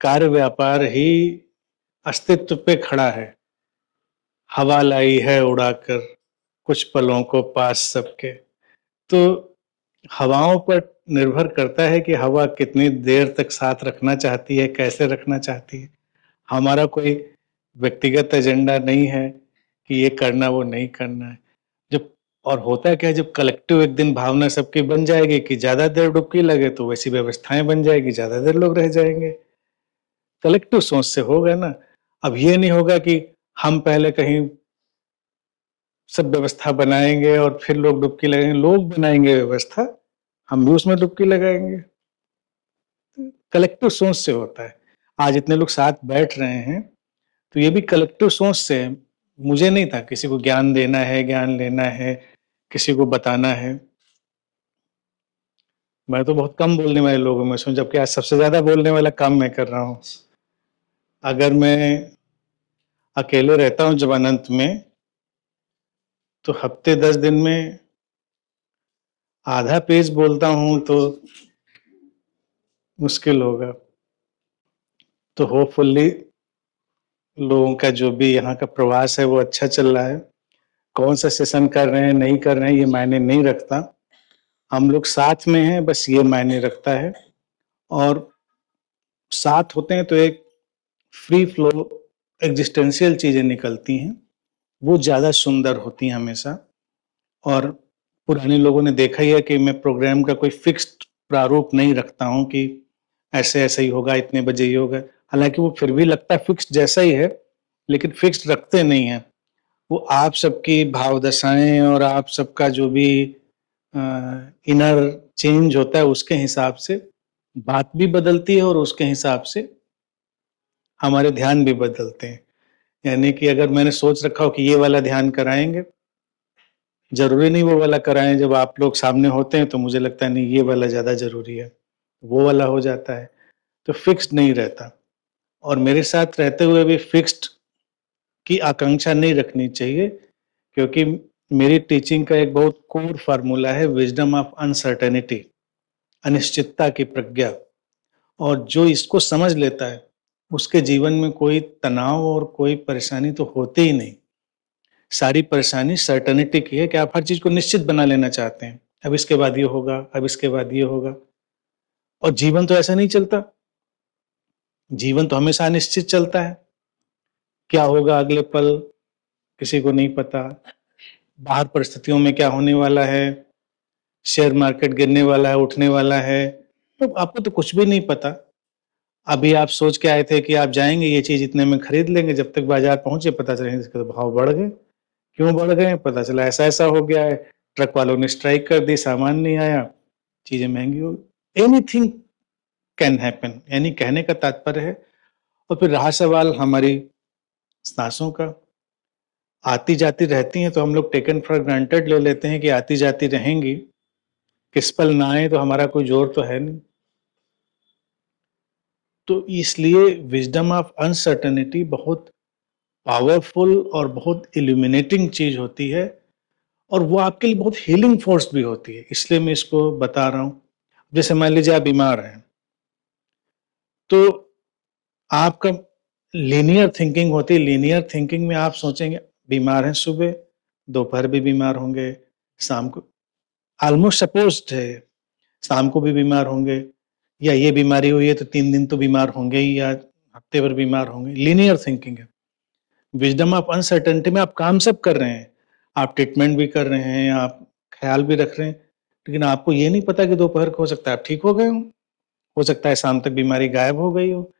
कार्य व्यापार ही अस्तित्व पे खड़ा है। हवा लाई है उड़ाकर कुछ पलों को पास सबके। तो हवाओं पर निर्भर करता है कि हवा कितनी देर तक साथ रखना चाहती है, कैसे रखना चाहती है। हमारा कोई व्यक्तिगत एजेंडा नहीं है कि ये करना, वो नहीं करना है। जब और होता क्या है, जब कलेक्टिव एक दिन भावना सबकी बन जाएगी कि ज़्यादा देर डुबकी लगे, तो वैसी व्यवस्थाएँ बन जाएगी, ज़्यादा देर लोग रह जाएँगे। कलेक्टिव सोच से होगा ना। अब ये नहीं होगा कि हम पहले कहीं सब व्यवस्था बनाएँगे और फिर लोग डुबकी लगाएँगे। लोग बनाएँगे व्यवस्था, हम भी उसमें डुबकी लगाएँगे। कलेक्टिव सोच से होता है। आज इतने लोग साथ बैठ रहे हैं, तो ये भी कलेक्टिव सोच से है। मुझे नहीं था किसी को ज्ञान देना है, ज्ञान लेना है, किसी को बताना है। मैं तो बहुत कम बोलने वाले लोगों में से हूँ, जबकि आज सबसे ज़्यादा बोलने वाला काम मैं कर रहा हूँ। अगर मैं अकेले रहता हूँ जब अनंत में, तो हफ्ते 10 दिन में आधा पेज बोलता हूँ तो मुश्किल होगा। तो होपफुली लोगों का जो भी यहाँ का प्रवास है वो अच्छा चल रहा है। कौन सा सेशन कर रहे हैं, नहीं कर रहे हैं, ये मायने नहीं रखता। हम लोग साथ में हैं, बस ये मायने रखता है। और साथ होते हैं तो एक फ्री फ्लो एग्जिस्टेंशियल चीज़ें निकलती हैं, वो ज़्यादा सुंदर होती हैं हमेशा। और पुराने लोगों ने देखा ही है कि मैं प्रोग्राम का कोई फिक्स्ड प्रारूप नहीं रखता हूँ कि ऐसे-ऐसे ही होगा, इतने बजे ही होगा। हालाँकि वो फिर भी लगता है फिक्स्ड जैसा ही है, लेकिन फिक्स्ड रखते नहीं हैं। वो आप सबकी भाव दशाएँ और आप सबका जो भी अ, इनर चेंज होता है, उसके हिसाब से बात भी बदलती है और उसके हिसाब से हमारे ध्यान भी बदलते हैं। यानी कि अगर मैंने सोच रखा हो कि ये वाला ध्यान कराएँगे, ज़रूरी नहीं वो वाला कराएँ। जब आप लोग सामने होते हैं तो मुझे लगता है नहीं, ये वाला ज़्यादा ज़रूरी है, वो वाला हो जाता है। तो फिक्स्ड नहीं रहता। और मेरे साथ रहते हुए भी फिक्स्ड की आकांक्षा नहीं रखनी चाहिए, क्योंकि मेरी टीचिंग का एक बहुत कोर फार्मूला है विज़डम ऑफ अनसर्टेनिटी, अनिश्चितता की प्रज्ञा। और जो इसको समझ लेता है, उसके जीवन में कोई तनाव और कोई परेशानी तो होती ही नहीं। सारी परेशानी सर्टेनिटी की है कि आप हर चीज़ को निश्चित बना लेना चाहते हैं। अब इसके बाद ये होगा, अब इसके बाद ये होगा। और जीवन तो ऐसा नहीं चलता। जीवन तो हमेशा अनिश्चित चलता है। क्या होगा अगले पल, किसी को नहीं पता। बाहर परिस्थितियों में क्या होने वाला है, शेयर मार्केट गिरने वाला है, उठने वाला है, तो आपको तो कुछ भी नहीं पता। अभी आप सोच के आए थे कि आप जाएँगे, ये चीज़ इतने में खरीद लेंगे, जब तक बाज़ार पहुँचे पता चला इसके तो भाव बढ़ गए। क्यों बढ़ गए? पता चला ऐसा-ऐसा हो गया है, ट्रक वालों ने स्ट्राइक कर दी, सामान नहीं आया, चीज़ें महँगी हो गई। एनीथिंग कैन हैपन, यानी कहने का तात्पर्य है। और फिर रहा सवाल हमारी साँसों का, आती-जाती रहती हैं तो हम लोग टेकन फॉर ग्रांटेड ले लेते हैं कि आती-जाती रहेंगी, किस पल ना आए तो हमारा कोई ज़ोर तो है नहीं। तो इसलिए विज़डम ऑफ अनसर्टेनिटी बहुत पावरफुल और बहुत इल्यूमिनेटिंग चीज़ होती है, और वो आपके लिए बहुत हीलिंग फोर्स भी होती है, इसलिए मैं इसको बता रहा हूँ। जैसे मान लीजिए आप बीमार हैं, तो आपका लीनियर थिंकिंग होती है। लीनियर थिंकिंग में आप सोचेंगे बीमार हैं, सुबह, दोपहर भी बीमार होंगे, शाम को ऑलमोस्ट सपोज्ड है, शाम को भी बीमार होंगे, या ये बीमारी हुई है तो 3 दिन तो बीमार होंगे ही, या हफ्ते भर बीमार होंगे। लीनियर थिंकिंग है। विज़डम ऑफ अनसर्टेनिटी में आप काम सब कर रहे हैं, आप ट्रीटमेंट भी कर रहे हैं, आप ख़्याल भी रख रहे हैं, लेकिन आपको ये नहीं पता कि दोपहर को हो सकता है आप ठीक हो गए हों, हो सकता है शाम तक बीमारी गायब हो गई हो।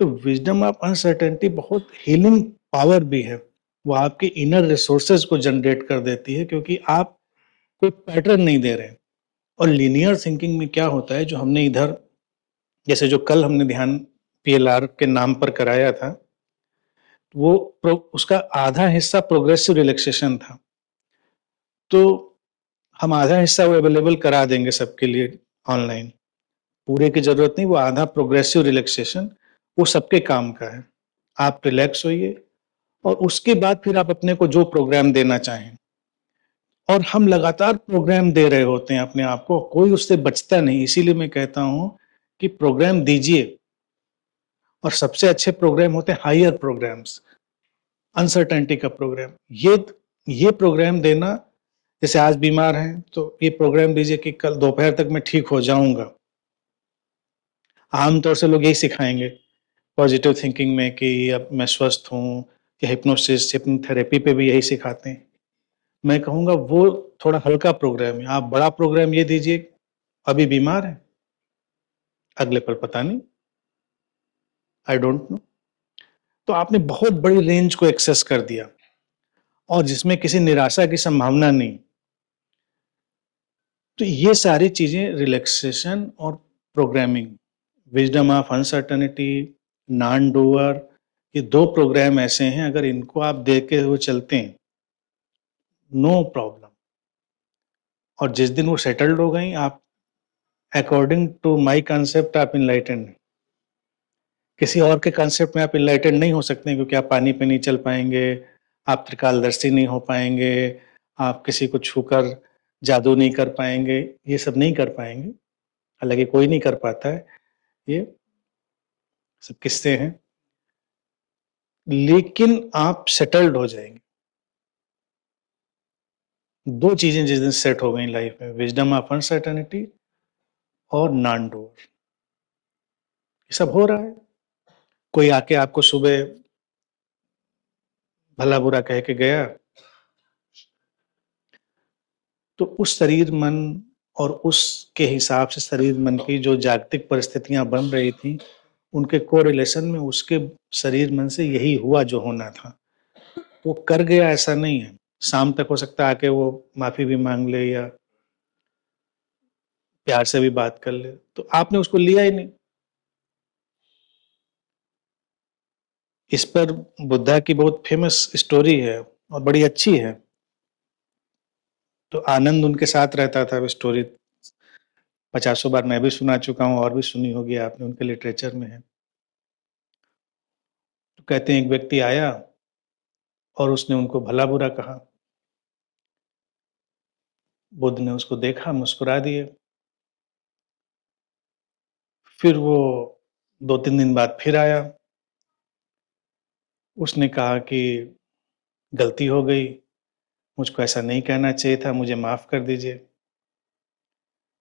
तो विज़डम ऑफ अनसर्टेनिटी बहुत हीलिंग पावर भी है। वो आपके इनर रिसोर्सेज़ को जनरेट कर देती है, क्योंकि आप कोई पैटर्न नहीं दे रहे हैं। और लीनियर थिंकिंग में क्या होता है, जो हमने इधर, जैसे जो कल हमने ध्यान पीएलआर के नाम पर कराया था, वो उसका आधा हिस्सा प्रोग्रेसिव रिलैक्सेशन था। तो हम आधा हिस्सा वो अवेलेबल करा देंगे सबके लिए ऑनलाइन। पूरे की ज़रूरत नहीं, वो आधा प्रोग्रेसिव रिलैक्सेशन वो सबके काम का है। आप रिलैक्स होइए और उसके बाद फिर आप अपने को जो प्रोग्राम देना चाहें। और हम लगातार प्रोग्राम दे रहे होते हैं अपने आप को, कोई उससे बचता नहीं। इसीलिए मैं कहता हूँ कि प्रोग्राम दीजिए, और सबसे अच्छे प्रोग्राम होते हैं हायर प्रोग्राम्स, अनसर्टेनिटी का प्रोग्राम। ये प्रोग्राम देना, जैसे आज बीमार हैं तो ये प्रोग्राम दीजिए कि कल दोपहर तक मैं ठीक हो जाऊंगा। आमतौर से लोग यही सिखाएंगे पॉजिटिव थिंकिंग में कि अब मैं स्वस्थ हूँ, या हिप्नोसिस हिप्नोथेरेपी पे भी यही सिखाते हैं। मैं कहूँगा वो थोड़ा हल्का प्रोग्राम है। आप बड़ा प्रोग्राम ये दीजिए, अभी बीमार है, अगले पल पता नहीं, आई डोंट नो। तो आपने बहुत बड़ी रेंज को एक्सेस कर दिया और जिसमें किसी निराशा की संभावना नहीं। तो ये सारी चीजें रिलैक्सेशन और programming, wisdom of uncertainty, non doer, ये 2 प्रोग्राम ऐसे हैं, अगर इनको आप देख के वो चलते हैं, नो प्रॉब्लम। और जिस दिन वो सेटल्ड हो गई, आप अकॉर्डिंग टू माय कांसेप्ट आप इनलाइटेंड हैं। किसी और के कांसेप्ट में आप इनलाइटेंड नहीं हो सकते, क्योंकि आप पानी पे नहीं चल पाएंगे, आप त्रिकालदर्शी नहीं हो पाएंगे, आप किसी को छूकर जादू नहीं कर पाएंगे, ये सब नहीं कर पाएंगे। हालांकि कोई नहीं कर पाता है, ये सब किस्से हैं, लेकिन आप सेटल्ड हो जाएंगे। 2 चीजें जिस दिन सेट हो गई लाइफ में, विजडम ऑफ अनसर्टेनिटी और नॉन डूअर, ये सब हो रहा है। कोई आके आपको सुबह भला बुरा कह के गया, तो उस शरीर मन और उसके हिसाब से शरीर मन की जो जागतिक परिस्थितियां बन रही थी, उनके कोरिलेशन में उसके शरीर मन से यही हुआ जो होना था। वो कर गया ऐसा नहीं है, शाम तक हो सकता है आके वो माफी भी मांग ले या प्यार से भी बात कर ले, तो आपने उसको लिया ही नहीं। इस पर बुद्धा की बहुत फेमस स्टोरी है और बड़ी अच्छी है। तो आनंद उनके साथ रहता था। स्टोरी 50 बार मैं भी सुना चुका हूँ, और भी सुनी होगी आपने, उनके लिटरेचर में है। तो कहते हैं एक व्यक्ति आया और उसने उनको भला बुरा कहा। बुद्ध ने उसको देखा, मुस्कुरा दिए। फिर वो 2-3 दिन बाद फिर आया। उसने कहा कि गलती हो गई, मुझको ऐसा नहीं कहना चाहिए था, मुझे माफ कर दीजिए।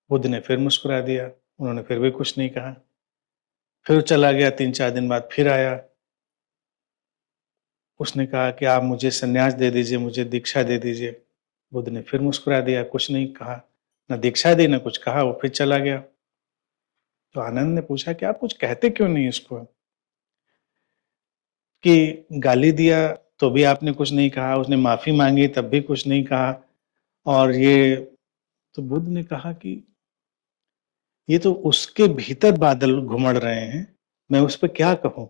बुद्ध ने फिर मुस्कुरा दिया, उन्होंने फिर भी कुछ नहीं कहा। फिर चला गया, 3-4 दिन बाद फिर आया। उसने कहा कि आप मुझे संन्यास दे दीजिए, मुझे दीक्षा दे दीजिए। बुद्ध ने फिर मुस्कुरा दिया, कुछ नहीं कहा, ना दीक्षा दी ना कुछ कहा, वो फिर चला गया। तो आनंद ने पूछा कि आप कुछ कहते क्यों नहीं इसको, कि गाली दिया तो भी आपने कुछ नहीं कहा, उसने माफी मांगी तब भी कुछ नहीं कहा, और ये। तो बुद्ध ने कहा कि ये तो उसके भीतर बादल घुमड़ रहे हैं, मैं उस पर क्या कहूं।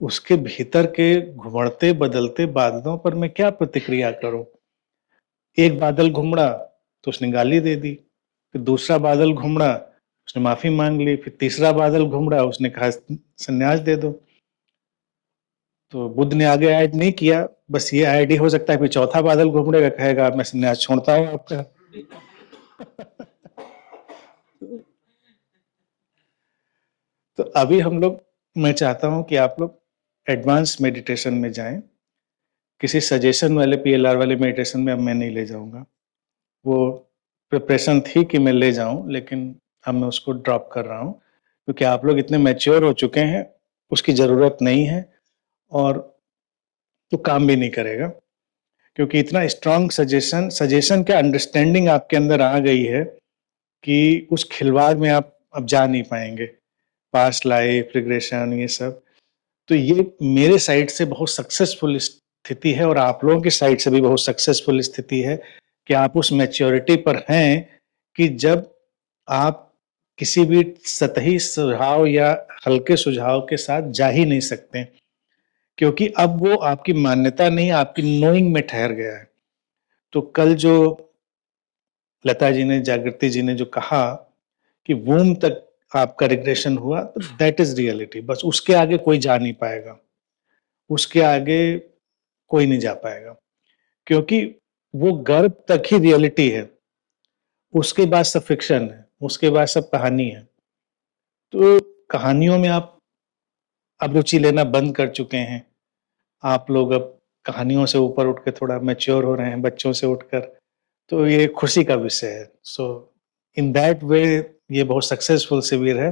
उसके भीतर के घुमड़ते बदलते बादलों पर मैं क्या प्रतिक्रिया करूं। एक बादल घुमड़ा तो उसने गाली दे दी, फिर दूसरा बादल घुमड़ा, उसने माफी मांग ली, फिर तीसरा बादल घुमड़ा, उसने कहा संन्यास दे दो। तो बुद्ध ने आगे ऐड नहीं किया, बस ये ऐड ही हो सकता है, फिर चौथा बादल घूमनेगा, कहेगा मैं संन्यास छोड़ता हूँ आपका। तो अभी हम लोग, मैं चाहता हूं कि आप लोग एडवांस मेडिटेशन में जाएं। किसी सजेशन वाले पीएलआर वाले मेडिटेशन में अब मैं नहीं ले जाऊंगा। वो प्रिपरेशन थी कि मैं ले जाऊं, लेकिन अब मैं उसको ड्रॉप कर रहा हूं, क्योंकि आप लोग इतने मैच्योर हो चुके हैं, उसकी जरूरत नहीं है, और तो काम भी नहीं करेगा। क्योंकि इतना स्ट्रांग सजेशन क्या अंडरस्टैंडिंग आपके अंदर आ गई है कि उस खिलवाड़ में आप अब जा नहीं पाएंगे, पास्ट लाइफ रिग्रेशन ये सब। तो ये मेरे साइड से बहुत सक्सेसफुल स्थिति है, और आप लोगों की साइड से भी बहुत सक्सेसफुल स्थिति है कि आप उस मैच्योरिटी पर हैं कि जब आप किसी भी सतही सुझाव या हल्के सुझाव के साथ जा ही नहीं सकते, क्योंकि अब वो आपकी मान्यता नहीं, आपकी नोइंग में ठहर गया है। तो कल जो लता जी ने, जागृति जी ने जो कहा कि वूम तक आपका रिग्रेशन हुआ, तो दैट इज रियलिटी। बस उसके आगे कोई जा नहीं पाएगा, उसके आगे कोई नहीं जा पाएगा, क्योंकि वो गर्भ तक ही रियलिटी है, उसके बाद सब फिक्शन है, उसके बाद सब कहानी है। तो कहानियों में आप अब रुचि लेना बंद कर चुके हैं। आप लोग अब कहानियों से ऊपर उठ के थोड़ा मैच्योर हो रहे हैं, बच्चों से उठकर, तो ये खुशी का विषय है। सो इन दैट वे ये बहुत सक्सेसफुल शिविर है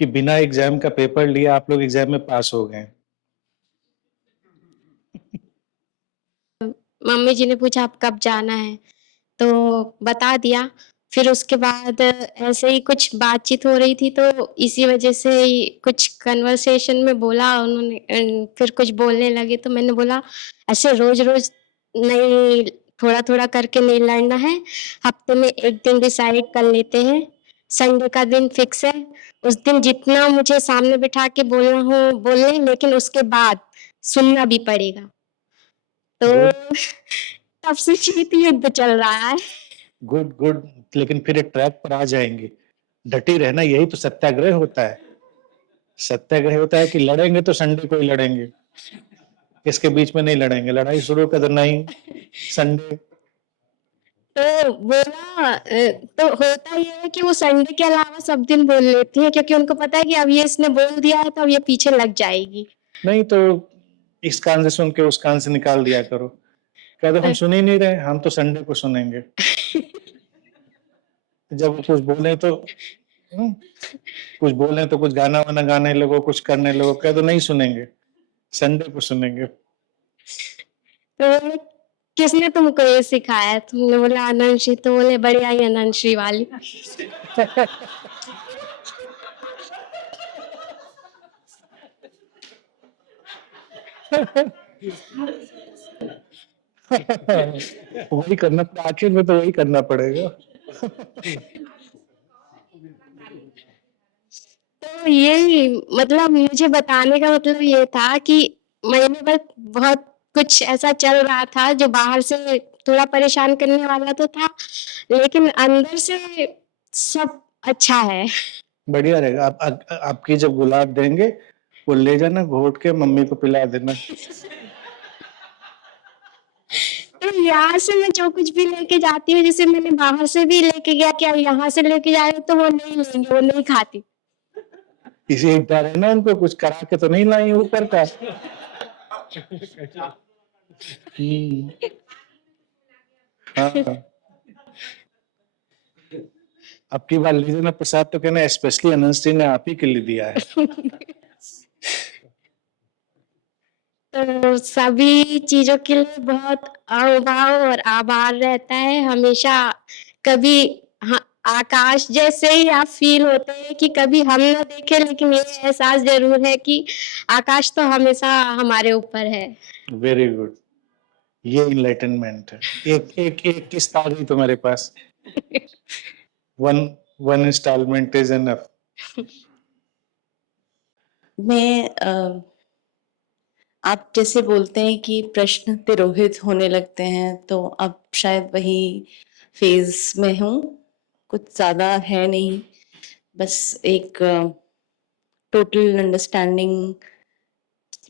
कि बिना एग्ज़ाम का पेपर लिए आप लोग एग्ज़ाम में पास हो गए। मम्मी जी ने पूछा आप कब जाना है? तो बता दिया। फिर उसके बाद ऐसे ही कुछ बातचीत हो रही थी तो इसी वज़ह से ही कुछ कन्वर्सेशन में बोला उन्होंने फिर कुछ बोलने लगे तो मैंने बोला ऐसे रोज़-रोज़ नहीं थोड़ा-थोड़ा करके नहीं लड़ना है। हफ्ते में 1 दिन डिसाइड कर लेते हैं। संडे का दिन फिक्स है। उस दिन जितना मुझे सामने बिठा के बोलना हो बोल लें लेकिन उसके बाद सुनना भी पड़ेगा। तो गुड, तब से शीत युद्ध चल रहा है। Good, good. लेकिन फिर एक ट्रैक पर आ जाएँगे। डटे रहना यही तो सत्याग्रह होता है। सत्याग्रह होता है कि लड़ेंगे तो संडे को ही लड़ेंगे। इसके बीच में नहीं लड़ेंगे। लड़ाई शुरू कर तो नहीं, संडे। तो बोला तो होता ये है कि वो संडे के अलावा सब दिन बोल लेती हैं क्योंकि उनको पता है कि अब ये इसने बोल दिया है तो अब ये पीछे लग जाएगी। नहीं तो इस कान से सुन के उस कान से निकाल दिया करो। कह दो हम सुन ही नहीं रहे, हम तो संडे को सुनेंगे। जब वो कुछ बोले तो कुछ बोले तो कुछ गाना-वाना गाने लगो, कुछ करने लगो, कह दो नहीं सुनेंगे, संडे को सुनेंगे। तो बोले किसने तुमको ये सिखाया? तुमने बोला अनंशी तो बोले बढ़िया ही अनंशी वाली। वही करना आखिर में तो वही करना पड़ेगा। तो यही मतलब मुझे बताने का मतलब ये था कि महीने भर बहुत कुछ ऐसा चल रहा था जो बाहर से थोड़ा परेशान करने वाला तो था, लेकिन अंदर से सब अच्छा है। बढ़िया रहेगा। आप आपकी जब गुलाब देंगे, वो ले जाना घोट के मम्मी को पिला देना। तो यहाँ से मैं जो कुछ भी लेके जाती हूँ, जैसे मैंने बाहर से भी लेके गया क्या यहाँ से लेके जा रहे हो तो वो नहीं लेंगे, वो नहीं खाती। इसी डर है ना उनको, कुछ करा के तो नहीं लाई ऊपर का। हाँ। अब की बार लीजिए ना प्रसाद तो कहना स्पेशली अनंत ने आप ही के लिए दिया है। तो सभी चीज़ों के लिए बहुत अहोभाव और आभार रहता है हमेशा। कभी हाँ, आकाश जैसे ही आप फ़ील होते हैं कि कभी हम ना देखें लेकिन ये एहसास ज़रूर है कि आकाश तो हमेशा हमारे ऊपर है। Very good. ये इनलाइटनमेंट है। एक किस्त आ गई तुम्हारे पास। One installment is enough. मैं आप जैसे बोलते हैं कि प्रश्न तिरोहित होने लगते हैं तो अब शायद वही फेज में हूँ। कुछ ज़्यादा है नहीं, बस एक टोटल अंडरस्टैंडिंग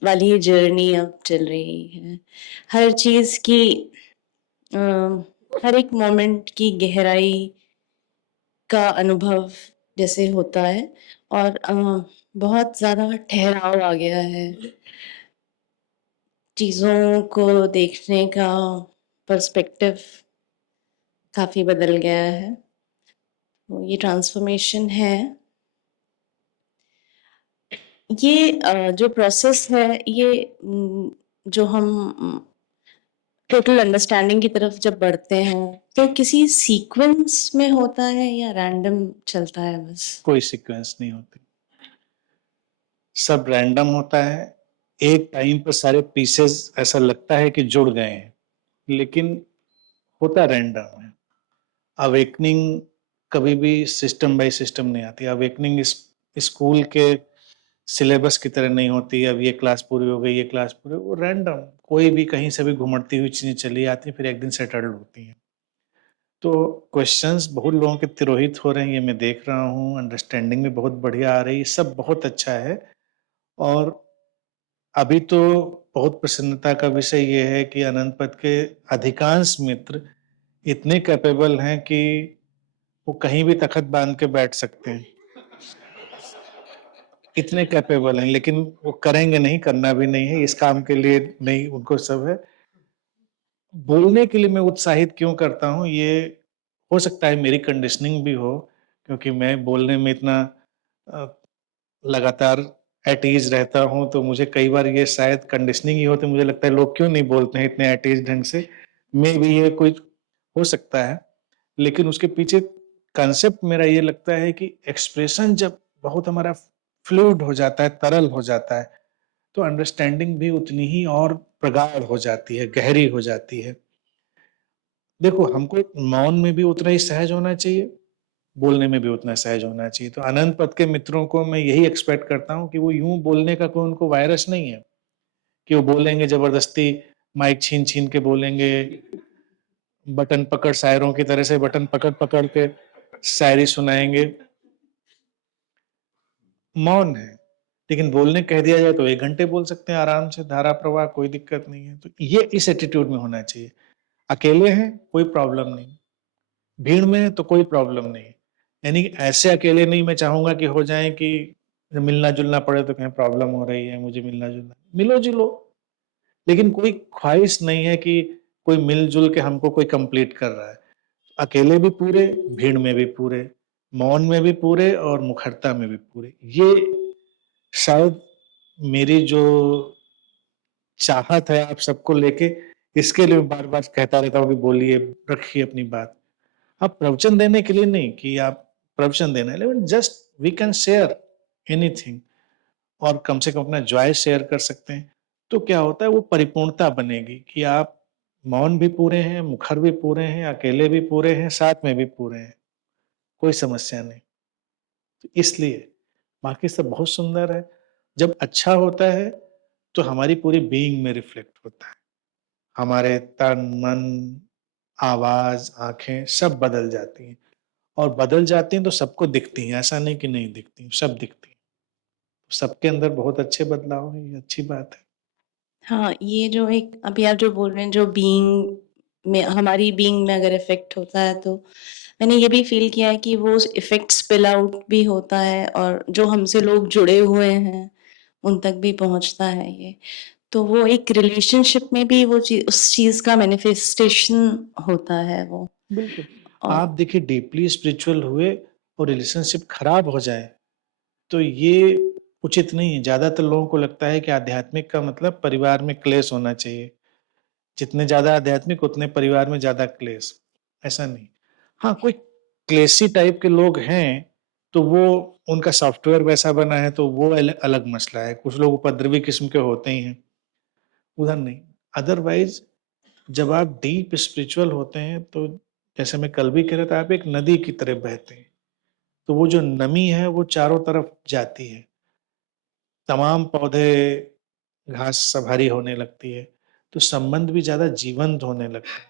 वाली जर्नी अब चल रही है। हर चीज़ की अ, हर एक मोमेंट की गहराई का अनुभव जैसे होता है और बहुत ज़्यादा ठहराव आ गया है। चीज़ों को देखने का पर्सपेक्टिव काफ़ी बदल गया है। तो ये ट्रांसफॉर्मेशन है। ये जो प्रोसेस है ये जो हम टोटल अंडरस्टैंडिंग की तरफ जब बढ़ते हैं तो किसी सीक्वेंस में होता है या रैंडम चलता है बस? कोई सीक्वेंस नहीं होती, सब रैंडम होता है। एक टाइम पर सारे पीसेस ऐसा लगता है कि जुड़ गए हैं, लेकिन होता रैंडम है। अवेकनिंग कभी भी सिस्टम बाय सिस्टम नहीं आती। अवेकनिंग स्कूल के सिलेबस की तरह नहीं होती। अब ये क्लास पूरी हो गई, ये क्लास पूरी, वो रैंडम कोई भी कहीं से भी घुमड़ती हुई चीजें चली आती, फिर एक दिन सेटल्ड होती हैं। तो क्वेश्चंस बहुत लोगों के तिरोहित हो रहे हैं, ये मैं देख रहा हूँ। अंडरस्टैंडिंग भी बहुत बढ़िया आ रही है, सब बहुत अच्छा है। और अभी तो बहुत प्रसन्नता का विषय ये है कि अनंत पथ के अधिकांश मित्र इतने कैपेबल हैं कि वो कहीं भी तखत बांध के बैठ सकते हैं। इतने कैपेबल हैं, लेकिन वो करेंगे नहीं, करना भी नहीं है, इस काम के लिए नहीं उनको सब है। बोलने के लिए मैं उत्साहित क्यों करता हूँ, ये हो सकता है मेरी कंडीशनिंग भी हो, क्योंकि मैं बोलने में इतना अ, लगातार एट ईज़ रहता हूँ, तो मुझे कई बार ये शायद कंडीशनिंग ही हो, तो मुझे लगता है लोग क्यों नहीं बोलते हैं इतने एट ईज़ ढंग से। मेबी ये कोई हो सकता है, लेकिन उसके पीछे कांसेप्ट मेरा ये लगता है कि एक्सप्रेशन जब बहुत हमारा फ्लूइड हो जाता है, तरल हो जाता है, तो अंडरस्टैंडिंग भी उतनी ही और प्रगाढ़ हो जाती है, गहरी हो जाती है। देखो, हमको मौन में भी उतना ही सहज होना चाहिए, बोलने में भी उतना सहज होना चाहिए। तो अनंत पथ के मित्रों को मैं यही एक्सपेक्ट करता हूँ कि वो यूँ बोलने का कोई उनको वायरस नहीं है, कि वो बोलेंगे ज़बरदस्ती, माइक छीन-छीन के बोलेंगे, बटन पकड़ शायरों की तरह से बटन पकड़-पकड़ के शायरी सुनाएँगे। मौन है, लेकिन बोलने कह दिया जाए तो 1 घंटे बोल सकते हैं आराम से, धारा प्रवाह, कोई दिक्कत नहीं है। तो ये इस एटीट्यूड में होना चाहिए। अकेले हैं, कोई प्रॉब्लम नहीं। भीड़ में है तो कोई प्रॉब्लम नहीं। यानी ऐसे अकेले नहीं मैं चाहूँगा कि हो जाएँ कि मिलना-जुलना पड़े तो कहें प्रॉब्लम हो रही है, मुझे मिलना-जुलना। मिलो-जुलो, लेकिन कोई ख्वाहिश नहीं है कि कोई मिल-जुल के हमको कोई कंप्लीट कर रहा है। अकेले भी पूरे, भीड़ में भी पूरे, मौन में भी पूरे और मुखरता में भी पूरे। ये शायद मेरी जो चाहत है आप सबको लेके, इसके लिए मैं बार-बार कहता रहता हूँ कि बोलिए, रखिए अपनी बात। आप प्रवचन देने के लिए नहीं कि आप प्रवचन देना है, लेकिन just we can share anything और कम से कम अपना जॉय शेयर कर सकते हैं। तो क्या होता है वो परिपूर्णता बनेगी कि आप मौन भी पूरे हैं, मुखर भी पूरे हैं, अकेले भी पूरे हैं, साथ में भी पूरे हैं, कोई समस्या नहीं। तो इसलिए बाकी सब बहुत सुंदर है। जब अच्छा होता है तो हमारी पूरी बीइंग में रिफ्लेक्ट होता है। हमारे तन, मन, आवाज़, आँखें सब बदल जाती हैं। और बदल जाती हैं तो सबको दिखती हैं, ऐसा नहीं कि नहीं दिखती, सब दिखती हैं। सबके अंदर बहुत अच्छे बदलाव हैं, ये अच्छी बात है। हाँ, ये जो एक अभी आप जो बोल रहे हैं जो बीइंग में हमारी बीइंग में अगर इफ़ेक्ट होता है तो मैंने ये भी फ़ील किया है कि वो इफ़ेक्ट स्पिल आउट भी होता है और जो हमसे लोग जुड़े हुए हैं, उन तक भी पहुँचता है ये। तो वो एक रिलेशनशिप में भी वो उस चीज़ का मैनिफेस्टेशन होता है वो। बिल्कुल। और आप देखिए डीपली स्पिरिचुअल हुए और रिलेशनशिप खराब हो जाए, तो ये उचित नहीं है। ज़्यादातर लोगों को लगता है कि आध्यात्मिक का मतलब परिवार में क्लेश होना चाहिए। जितने ज़्यादा आध्यात्मिक उतने परिवार में ज़्यादा क्लेश, ऐसा नहीं। हाँ, कोई क्लेशी टाइप के लोग हैं, तो वो उनका सॉफ्टवेयर वैसा बना है तो वो अलग मसला है। कुछ लोग उपद्रवी किस्म के होते ही हैं, उधर नहीं। अदरवाइज़ जब आप डीप स्पिरिचुअल होते हैं तो जैसे मैं कल भी कह रहा था, आप एक नदी की तरह बहते हैं। तो वो जो नमी है वो चारों तरफ जाती है। तमाम पौधे, घास सब हरी होने लगती है, तो संबंध भी ज़्यादा जीवंत होने लगते हैं।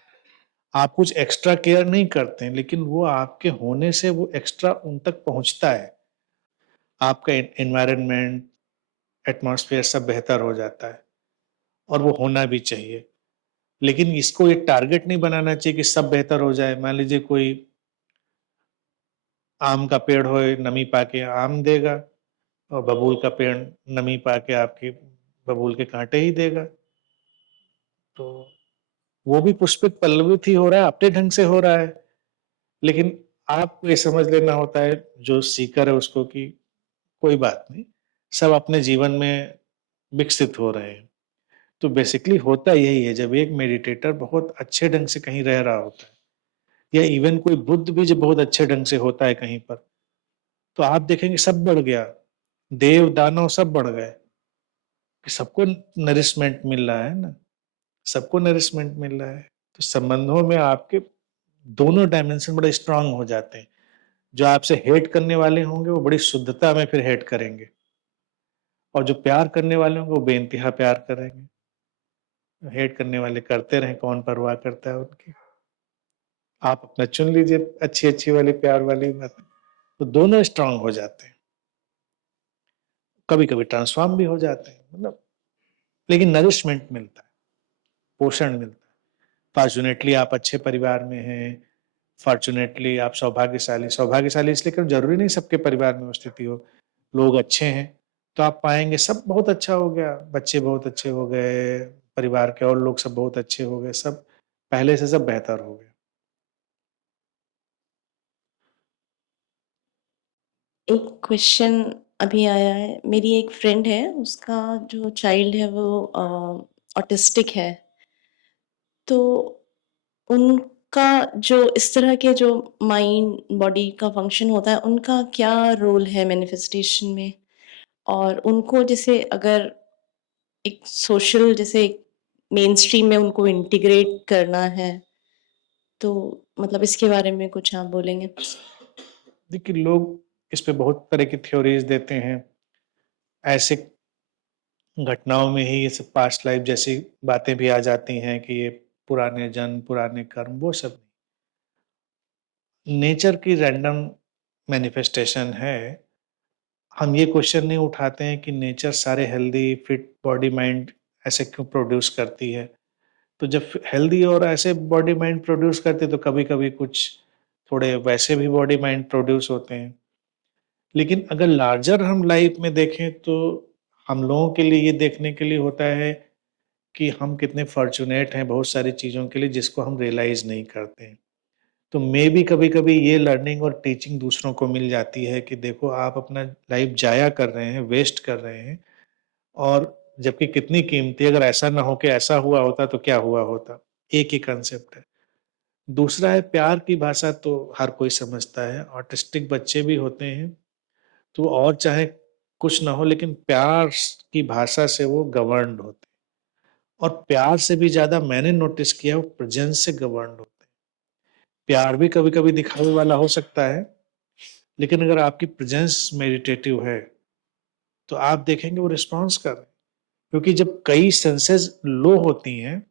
आप कुछ एक्स्ट्रा केयर नहीं करते हैं, लेकिन वो आपके होने से वो एक्स्ट्रा उन तक पहुँचता है। आपका एनवायरनमेंट, एटमॉस्फेयर सब बेहतर हो जाता है और वो होना भी चाहिए। लेकिन इसको एक टारगेट नहीं बनाना चाहिए कि सब बेहतर हो जाए। मान लीजिए कोई आम का पेड़ हो, नमी पाके आम देगा और बबूल का पेड़ नमी पाके आपके बबूल के कांटे ही देगा। तो वो भी पुष्पित पल्लवित ही हो रहा है, अपने ढंग से हो रहा है। लेकिन आपको ये समझ लेना होता है जो सीकर है उसको कि कोई बात नहीं, सब अपने जीवन में विकसित हो रहे हैं। तो बेसिकली होता यही है, जब एक मेडिटेटर बहुत अच्छे ढंग से कहीं रह रहा होता है या इवन कोई बुद्ध भी जब बहुत अच्छे ढंग से होता है कहीं पर, तो आप देखेंगे सब बढ़ गया, देव दानव सब बढ़ गए, कि सबको नरिशमेंट मिल रहा है ना, सबको नरिशमेंट मिल रहा है। तो संबंधों में आपके दोनों डायमेंशन बड़े स्ट्रांग हो जाते हैं। जो आपसे हेट करने वाले होंगे वो बड़ी शुद्धता में फिर हेट करेंगे और जो प्यार करने वाले होंगे वो बेइंतहा प्यार करेंगे। हेट करने वाले करते रहें, कौन परवाह करता है उनकी। आप अपना चुन लीजिए अच्छी-अच्छी वाली प्यार वाली बातें, तो दोनों स्ट्रांग हो जाते हैं। कभी-कभी ट्रांसफॉर्म भी हो जाते हैं, मतलब लेकिन नरिशमेंट मिलता है, पोषण मिलता है। फॉर्च्यूनेटली आप अच्छे परिवार में हैं, फॉर्च्यूनेटली आप सौभाग्यशाली, सौभाग्यशाली इसलिए क्यों, जरूरी नहीं सबके परिवार में वो स्थिति हो। लोग अच्छे हैं, तो आप पाएँगे सब बहुत अच्छा हो गया, बच्चे बहुत अच्छे हो गए, परिवार के और लोग सब बहुत अच्छे हो गए, सब पहले से सब बेहतर हो गया। एक क्वेश्चन अभी आया है, मेरी एक फ्रेंड है, उसका जो चाइल्ड है वो ऑटिस्टिक है। तो उनका जो इस तरह के जो माइंड बॉडी का फंक्शन होता है, उनका क्या रोल है मैनिफेस्टेशन में? और उनको जैसे अगर एक सोशल जैसे मेन स्ट्रीम में उनको इंटीग्रेट करना है, तो मतलब इसके बारे में कुछ आप बोलेंगे? देखिए, लोग इस पे बहुत तरह की थ्योरीज़ देते हैं। ऐसे घटनाओं में ही ये सब पास्ट लाइफ जैसी बातें भी आ जाती हैं कि ये पुराने जन्म, पुराने कर्म, वो सब नेचर की रैंडम मैनिफेस्टेशन है। हम ये क्वेश्चन नहीं उठाते हैं कि नेचर सारे हेल्दी, फिट बॉडी माइंड ऐसे क्यों प्रोड्यूस करती है? तो जब हेल्दी और ऐसे बॉडी माइंड प्रोड्यूस करती है तो कभी-कभी कुछ थोड़े वैसे भी बॉडी माइंड प्रोड्यूस होते हैं। लेकिन अगर लार्जर हम लाइफ में देखें तो हम लोगों के लिए ये देखने के लिए होता है कि हम कितने फॉर्च्यूनेट हैं बहुत सारी चीज़ों के लिए जिसको हम रियलाइज़ नहीं करते हैं। तो मे बी कभी-कभी ये लर्निंग और टीचिंग दूसरों को मिल जाती है कि देखो आप अपना लाइफ ज़ाया कर रहे हैं, वेस्ट कर रहे हैं और जबकि कितनी कीमती अगर ऐसा ना हो कि ऐसा हुआ होता तो क्या हुआ होता? एक ही कांसेप्ट है। दूसरा है प्यार की भाषा तो हर कोई समझता है, ऑटिस्टिक बच्चे भी होते हैं, तो और चाहे कुछ ना हो लेकिन प्यार की भाषा से वो गवर्न्ड होते हैं और प्यार से भी ज़्यादा मैंने नोटिस किया वो प्रेज़ेंस से गवर्न्ड होते हैं। प्यार भी कभी-कभी दिखावे वाला हो सकता है, लेकिन अगर आपकी प्रेज़ेंस मेडिटेटिव है, तो आप देखेंगे वो रिस्पॉन्स कर रहे हैं। क्योंकि जब कई सेंसेस लो होती हैं,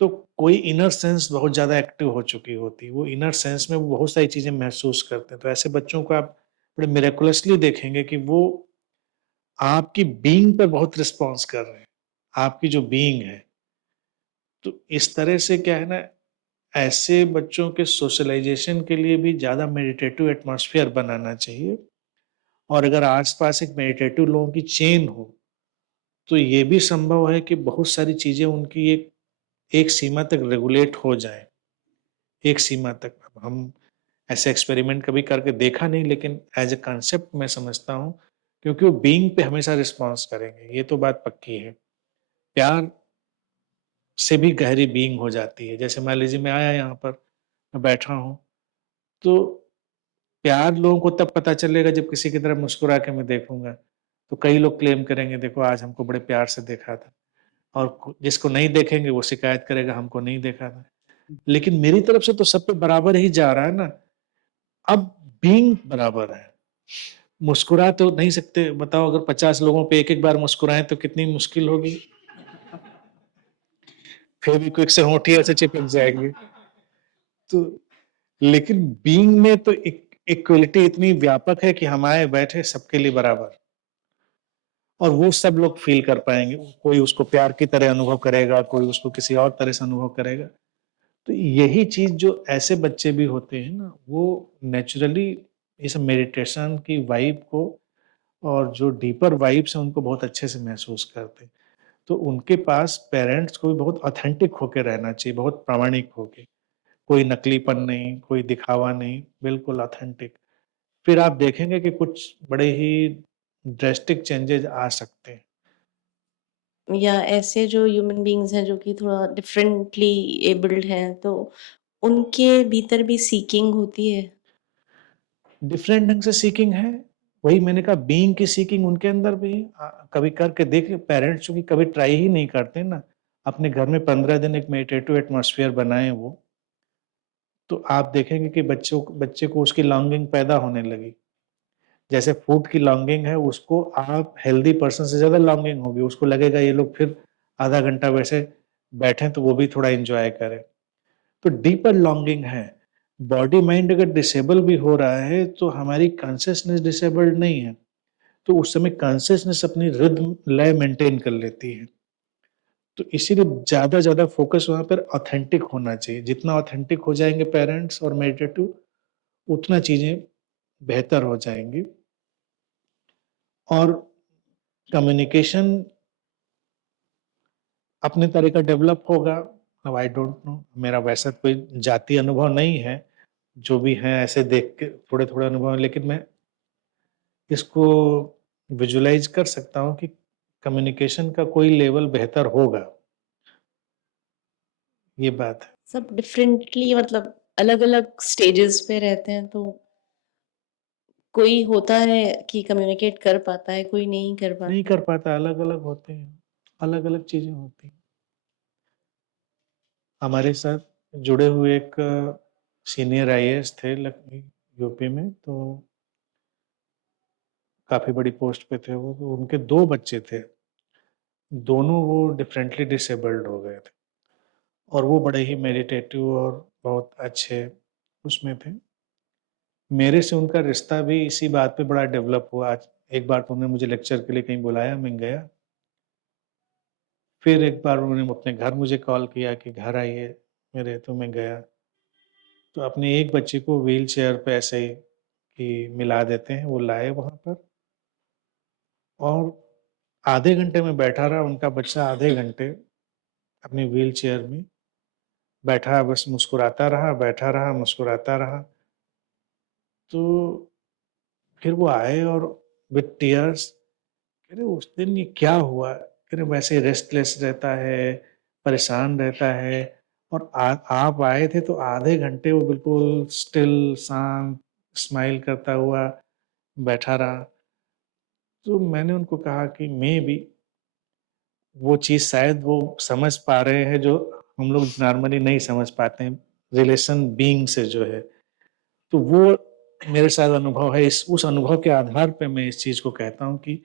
तो कोई इनर सेंस बहुत ज़्यादा एक्टिव हो चुकी होती है। वो इनर सेंस में वो बहुत सारी चीज़ें महसूस करते हैं। तो ऐसे बच्चों को आप बड़े मिरेकुलसली देखेंगे कि वो आपकी बीइंग पे बहुत रिस्पॉन्स कर रहे हैं, आपकी जो बीइंग है। तो इस तरह से क्या है ना, ऐसे बच्चों के सोशलाइज़ेशन के लिए भी ज़्यादा मेडिटेटिव एटमॉस्फेयर बनाना चाहिए और अगर आस-पास एक मेडिटेटिव लोगों की चेन हो, तो ये भी संभव है कि बहुत सारी चीज़ें उनकी एक एक सीमा तक रेगुलेट हो जाएँ, एक सीमा तक। अब हम ऐसे एक्सपेरिमेंट कभी करके देखा नहीं लेकिन एज़ अ कांसेप्ट मैं समझता हूँ, क्योंकि वो बीइंग पे हमेशा रिस्पॉन्स करेंगे, ये तो बात पक्की है। प्यार से भी गहरी बीइंग हो जाती है। जैसे मान लीजिए मैं आया यहाँ पर, मैं बैठा हूँ, तो प्यार लोगों को तब पता चलेगा जब किसी की तरफ मुस्कुरा के मैं देखूँगा। तो कई लोग क्लेम करेंगे देखो आज हमको बड़े प्यार से देखा था और जिसको नहीं देखेंगे वो शिकायत करेगा हमको नहीं देखा था। लेकिन मेरी तरफ से तो सब पे बराबर ही जा रहा है ना। अब बीइंग बराबर है। मुस्कुरा तो नहीं सकते, बताओ अगर 50 लोगों पे एक-एक बार मुस्कुराएँ तो कितनी मुश्किल होगी। फेविक्विक से होंठ ही ऐसे चिपक जाएँगे। तो लेकिन बीइंग में तो इक्वलिटी इतनी व्यापक है कि हम आए बैठे सबके लिए बराबर और वो सब लोग फील कर पाएँगे। कोई उसको प्यार की तरह अनुभव करेगा, कोई उसको किसी और तरह से अनुभव करेगा। तो यही चीज़ जो ऐसे बच्चे भी होते हैं ना, वो नेचुरली इस मेडिटेशन की वाइब को और जो डीपर वाइब्स हैं उनको बहुत अच्छे से महसूस करते हैं। तो उनके पास पेरेंट्स को भी बहुत ऑथेंटिक होके रहना चाहिए, बहुत प्रामाणिक होके। कोई नकलीपन नहीं, कोई दिखावा नहीं, बिल्कुल ऑथेंटिक। फिर आप देखेंगे कि कुछ बड़े ही ड्रास्टिक चेंजेज़ आ सकते हैं। या ऐसे जो ह्यूमन बीइंग्स हैं जो कि थोड़ा डिफरेंटली एबल्ड हैं, तो उनके भीतर भी सीकिंग होती है? डिफरेंट ढंग से सीकिंग है, वही मैंने कहा बीइंग की सीकिंग उनके अंदर भी है। कभी करके देखिए पेरेंट्स चूँकि कभी ट्राई ही नहीं करते ना, अपने घर में 15 दिन एक मेडिटेटिव एटमॉस्फेयर बनाएँ वो, तो आप देखेंगे कि बच्चे को उसकी लॉन्गिंग पैदा होने लगी। जैसे फूड की लॉन्गिंग है उसको आप हेल्दी पर्सन से ज़्यादा लॉन्गिंग होगी, उसको लगेगा ये लोग फिर आधा घंटा वैसे बैठें तो वो भी थोड़ा एन्जॉय करें। तो डीपर लॉन्गिंग है। बॉडी माइंड अगर डिसेबल भी हो रहा है तो हमारी कॉन्शसनेस डिसेबल्ड नहीं है। तो उस समय कॉन्शसनेस अपनी रिदम लय मेंटेन कर लेती है। तो इसीलिए ज़्यादा फ़ोकस वहाँ पर ऑथेंटिक होना चाहिए। जितना ऑथेंटिक हो जाएँगे पेरेंट्स और मेडिटेटिव उतना चीज़ें बेहतर हो जाएँगी। और कम्युनिकेशन अपने तरह का डेवलप होगा। अब आई डोंट नो, मेरा वैसा कोई जाति अनुभव नहीं है, जो भी हैं ऐसे देख के थोड़े-थोड़े अनुभव हैं, लेकिन मैं इसको विजुअलाइज़ कर सकता हूँ कि कम्युनिकेशन का कोई लेवल बेहतर होगा। ये बात है। सब डिफरेंटली मतलब अलग-अलग स्टेजेस पे रहते हैं, तो कोई होता है कि कम्युनिकेट कर पाता है, कोई नहीं कर नहीं पाता। कर पाता, अलग-अलग होते हैं, अलग-अलग चीज़ें होती हैं। हमारे साथ जुड़े हुए एक सीनियर आईएएस थे यूपी में, तो काफ़ी बड़ी पोस्ट पे थे वो, तो उनके 2 बच्चे थे। दोनों वो डिफरेंटली डिसेबल्ड हो गए थे और वो बड़े ही मेडिटेटिव और बहुत अच्छे उसमें थे। मेरे से उनका रिश्ता भी इसी बात पे बड़ा डेवलप हुआ। आज एक बार तो उन्होंने मुझे लेक्चर के लिए कहीं बुलाया, मैं गया। फिर एक बार उन्होंने अपने घर मुझे कॉल किया कि घर आइए मेरे, तो मैं गया। तो अपने एक बच्चे को व्हीलचेयर पे ऐसे ही कि मिला देते हैं, वो लाए वहाँ पर और आधे घंटे में बैठा रहा उनका बच्चा, आधे घंटे अपनी व्हीलचेयर में बैठा, बस मुस्कुराता रहा, बैठा रहा, मुस्कुराता रहा। तो फिर वो आए और विथ टीयर्स, कह रहे उस दिन ये क्या हुआ? कह रहे वैसे रेस्टलेस रहता है, परेशान रहता है और आप आए थे तो आधे घंटे वो बिल्कुल स्टिल, शांत, स्माइल करता हुआ बैठा रहा। तो मैंने उनको कहा कि मेबी वो चीज़ शायद वो समझ पा रहे हैं जो हम लोग नॉर्मली नहीं समझ पाते हैं, रिलेशन बीइंग से जो है। तो वो मेरे साथ अनुभव है, इस उस अनुभव के आधार पे मैं इस चीज़ को कहता हूँ कि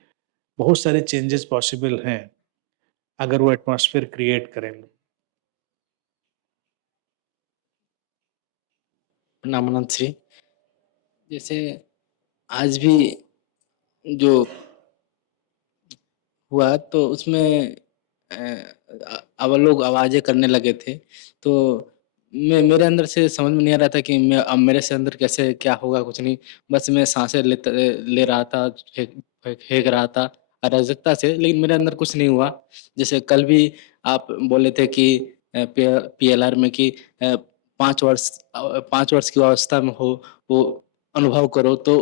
बहुत सारे चेंजेस पॉसिबल हैं, अगर वो एटमॉस्फेयर क्रिएट करें लोग। प्रणाम अनंत श्री। जैसे आज भी जो हुआ तो उसमें अब लोग आवाज़ें करने लगे थे, तो मेरे अंदर से समझ में नहीं आ रहा था कि मैं अब मेरे से अंदर कैसे क्या होगा, कुछ नहीं। बस मैं सांसें ले रहा था, फेंक रहा था अराजकता से, लेकिन मेरे अंदर कुछ नहीं हुआ। जैसे कल भी आप बोले थे कि पीएलआर में कि 5 वर्ष की अवस्था में हो, वो अनुभव करो। तो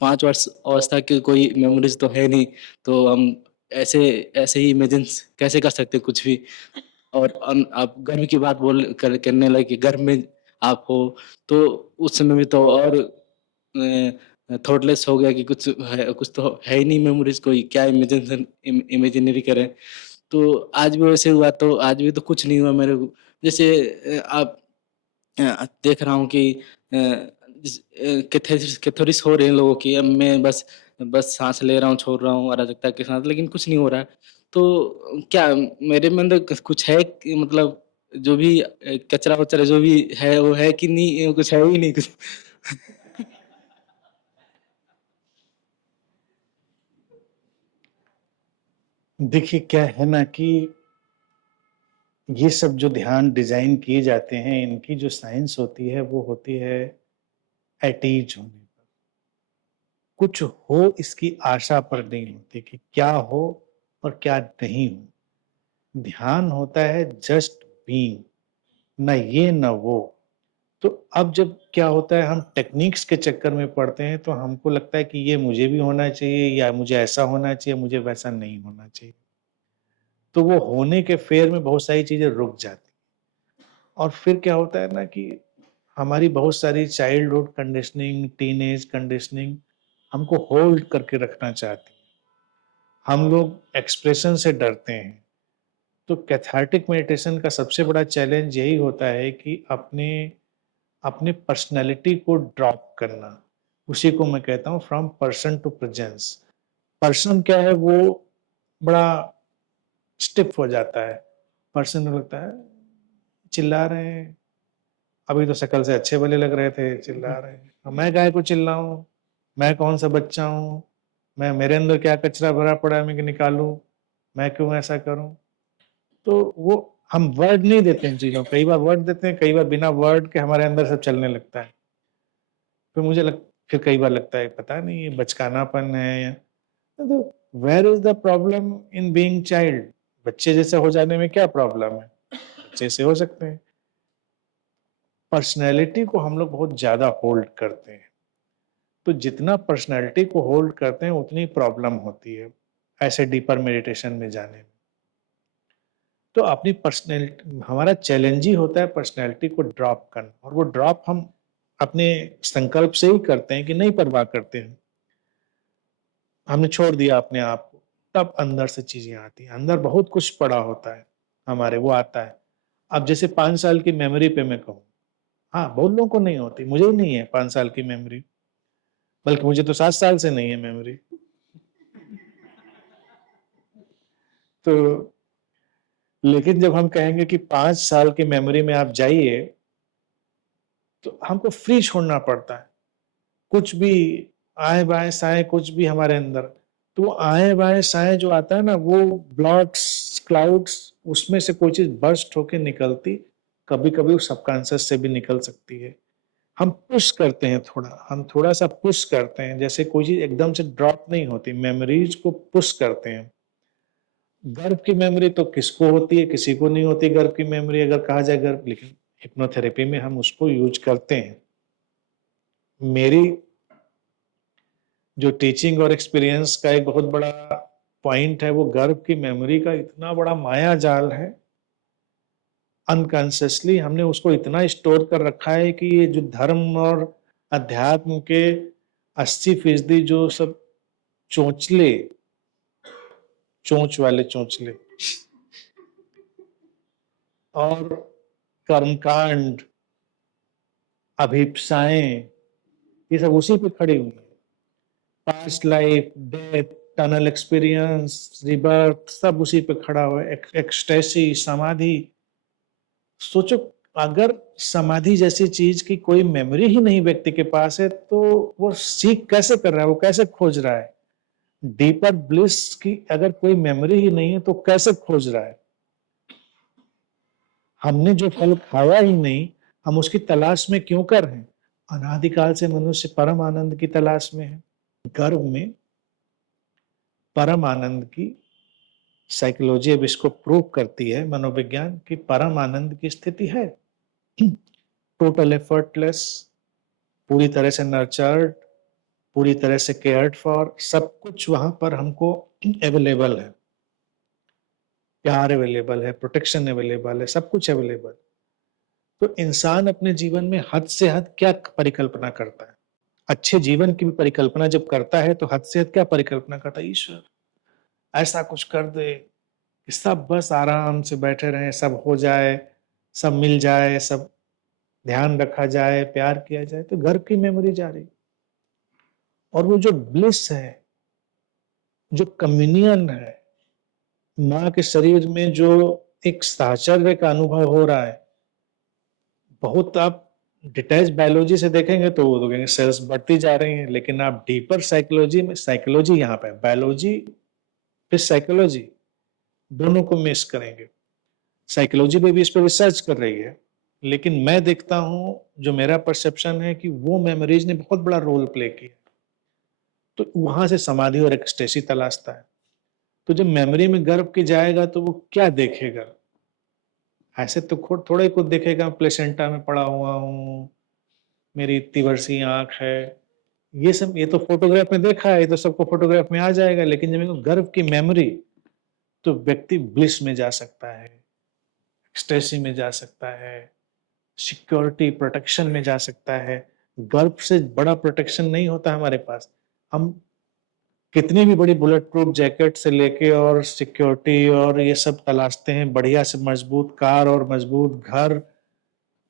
5 वर्ष अवस्था की कोई मेमोरीज तो है नहीं, तो हम ऐसे ऐसे ही इमेजिन कैसे कर सकते कुछ भी। और आप गर्व की बात करने लगे कि गर्व में आप हो, तो उस समय में तो और थॉटलेस हो गया कि कुछ तो है ही नहीं मेमोरीज, कोई क्या इमेजिनरी करें। तो आज भी वैसे हुआ, तो आज भी तो कुछ नहीं हुआ मेरे को। जैसे आप देख रहा हूँ कि कैथोरिस हो रहे हैं लोगों की। अब मैं बस सांस ले रहा हूँ, छोड़ रहा हूँ अराजकता के साथ, लेकिन कुछ नहीं हो रहा है। तो क्या मेरे में अंदर कुछ है कि मतलब जो भी कचरा वचरा जो भी है वो है कि नहीं, कुछ है ही नहीं कुछ। देखिए क्या है ना कि ये सब जो ध्यान डिजाइन किए जाते हैं, इनकी जो साइंस होती है वो होती है एट ईज होने पर। कुछ हो इसकी आशा पर नहीं होती कि क्या हो और क्या नहीं हो। ध्यान होता है जस्ट बीइंग, न ये न वो। तो अब जब क्या होता है, हम टेक्निक्स के चक्कर में पड़ते हैं, तो हमको लगता है कि ये मुझे भी होना चाहिए, या मुझे ऐसा होना चाहिए, मुझे वैसा नहीं होना चाहिए। तो वो होने के फेर में बहुत सारी चीजें रुक जाती। और फिर क्या होता है ना कि हमारी बहुत सारी चाइल्डहुड कंडीशनिंग, टीनेज कंडीशनिंग हमको होल्ड करके रखना चाहती है। हम लोग एक्सप्रेशन से डरते हैं। तो कैथार्टिक मेडिटेशन का सबसे बड़ा चैलेंज यही होता है कि अपने अपने पर्सनैलिटी को ड्रॉप करना। उसी को मैं कहता हूँ from person to presence. Person क्या है, वो बड़ा स्टिफ हो जाता है। पर्सन को लगता है चिल्ला रहे हैं, अभी तो शक्ल से अच्छे भले लग रहे थे, चिल्ला रहे हैं, अब मैं काहे को चिल्लाऊं, मैं कौन सा बच्चा हूँ, मैं मेरे अंदर क्या कचरा भरा पड़ा है, मैं निकालूं, मैं क्यों ऐसा करूं। तो वो हम वर्ड नहीं देते इन चीजों, कई बार वर्ड देते हैं, कई बार बिना वर्ड के हमारे अंदर सब चलने लगता है। फिर फिर कई बार लगता है पता नहीं ये बचकानापन है, तो where is the problem in being child? बच्चे जैसे हो जाने में क्या प्रॉब्लम है? बच्चे से हो सकते हैं। पर्सनैलिटी को हम लोग बहुत ज्यादा होल्ड करते हैं, तो जितना पर्सनैलिटी को होल्ड करते हैं उतनी प्रॉब्लम होती है ऐसे डीपर मेडिटेशन में जाने में। तो अपनी पर्सनैलिटी, हमारा चैलेंज ही होता है पर्सनैलिटी को ड्रॉप करना, और वो ड्रॉप हम अपने संकल्प से ही करते हैं कि नहीं परवाह करते हैं, हमने छोड़ दिया अपने आप को, तब अंदर से चीजें आती हैं। अंदर बहुत कुछ पड़ा होता है हमारे, वो आता है। अब जैसे 5 साल की मेमोरी पे मैं कहूँ, हाँ बहुत लोगों को नहीं होती, मुझे ही नहीं है 5 साल की मेमोरी, बल्कि मुझे तो 7 साल से नहीं है मेमोरी। तो लेकिन जब हम कहेंगे कि 5 साल की मेमोरी में आप जाइए, तो हमको फ्री छोड़ना पड़ता है। कुछ भी आए बाएं साए, कुछ भी हमारे अंदर, तो वो आए बाएं साए जो आता है ना, वो ब्लॉट्स क्लाउड्स, उसमें से कोई चीज बर्स्ट होके निकलती, कभी कभी वो सबकॉन्शियस से भी निकल सकती है। हम पुश करते हैं थोड़ा, हम थोड़ा सा पुश करते हैं, जैसे कोई चीज एकदम से ड्रॉप नहीं होती, मेमोरीज को पुश करते हैं। गर्भ की मेमोरी तो किसको होती है, किसी को नहीं होती गर्भ की मेमोरी, अगर कहा जाए गर्भ, लेकिन हिप्नोथेरेपी में हम उसको यूज करते हैं। मेरी जो टीचिंग और एक्सपीरियंस का एक बहुत बड़ा पॉइंट है, वो गर्भ की मेमोरी का इतना बड़ा माया जाल है, अनकॉन्शियसली हमने उसको इतना स्टोर कर रखा है कि ये जो धर्म और अध्यात्म के 80% जो सब चोंचले, चोंच वाले चोंचले और कर्मकांड, अभिप्साएं, ये सब उसी पे खड़ी हुई है। Past life, death, tunnel experience, rebirth, सब उसी पे खड़ा हुआ है। एक्सटेसी, समाधि। सोचो, अगर समाधि जैसी चीज की कोई मेमोरी ही नहीं व्यक्ति के पास है, तो वो सीख कैसे कर रहा है, वो कैसे खोज रहा है? डीपर ब्लिस की अगर कोई मेमोरी ही नहीं है, तो कैसे खोज रहा है? हमने जो फल खाया ही नहीं, हम उसकी तलाश में क्यों कर रहे हैं? अनादिकाल से मनुष्य परम आनंद की तलाश में है। गर्भ में परम आनंद की साइकोलॉजी अब इसको प्रूव करती है, मनोविज्ञान, की परम आनंद की स्थिति है। टोटल एफर्टलेस, पूरी तरह से नर्चर्ड, पूरी तरह से केयर्ड फॉर, सब कुछ वहां पर हमको अवेलेबल है। प्यार अवेलेबल है, प्रोटेक्शन अवेलेबल है, सब कुछ अवेलेबल। तो इंसान अपने जीवन में हद से हद क्या परिकल्पना करता है? अच्छे जीवन की भी परिकल्पना जब करता है, तो हद से हद क्या परिकल्पना करता है? ईश्वर ऐसा कुछ कर दे कि सब बस आराम से बैठे रहें, सब हो जाए, सब मिल जाए, सब ध्यान रखा जाए, प्यार किया जाए। तो घर की मेमोरी जा रही, और वो जो ब्लिस है, जो कम्युनियन है, माँ के शरीर में जो एक साहचर्य का अनुभव हो रहा है, बहुत आप डिटेच बायोलॉजी से देखेंगे तो वो देखेंगे सेल्स बढ़ती जा रही हैं, लेकिन आप डीपर साइकोलॉजी में, साइकोलॉजी यहाँ पे बायोलॉजी फिर साइकोलॉजी दोनों को मिस करेंगे। साइकोलॉजी में भी इस पर रिसर्च कर रही है, लेकिन मैं देखता हूँ, जो मेरा परसेप्शन है, कि वो मेमोरीज ने बहुत बड़ा रोल प्ले किया। तो वहां से समाधि और एक्सटेसी तलाशता है। तो जब मेमोरी में गर्भ के जाएगा, तो वो क्या देखेगा? ऐसे तो थोड़ा ही कुछ देखेगा, प्लेसेंटा में पड़ा हुआ हूँ, मेरी इतनी वर्षी आंख है, ये सब, ये तो फोटोग्राफ में देखा है, ये तो सबको फोटोग्राफ में आ जाएगा। लेकिन जब गर्भ की मेमोरी, तो व्यक्ति ब्लिस में जा सकता है, एक्सटेसी में जा सकता है, सिक्योरिटी प्रोटेक्शन में जा सकता है। गर्भ से बड़ा प्रोटेक्शन नहीं होता हमारे पास। हम कितनी भी बड़ी बुलेट प्रूफ जैकेट से लेके और सिक्योरिटी और ये सब तलाशते हैं, बढ़िया से मजबूत कार और मजबूत घर,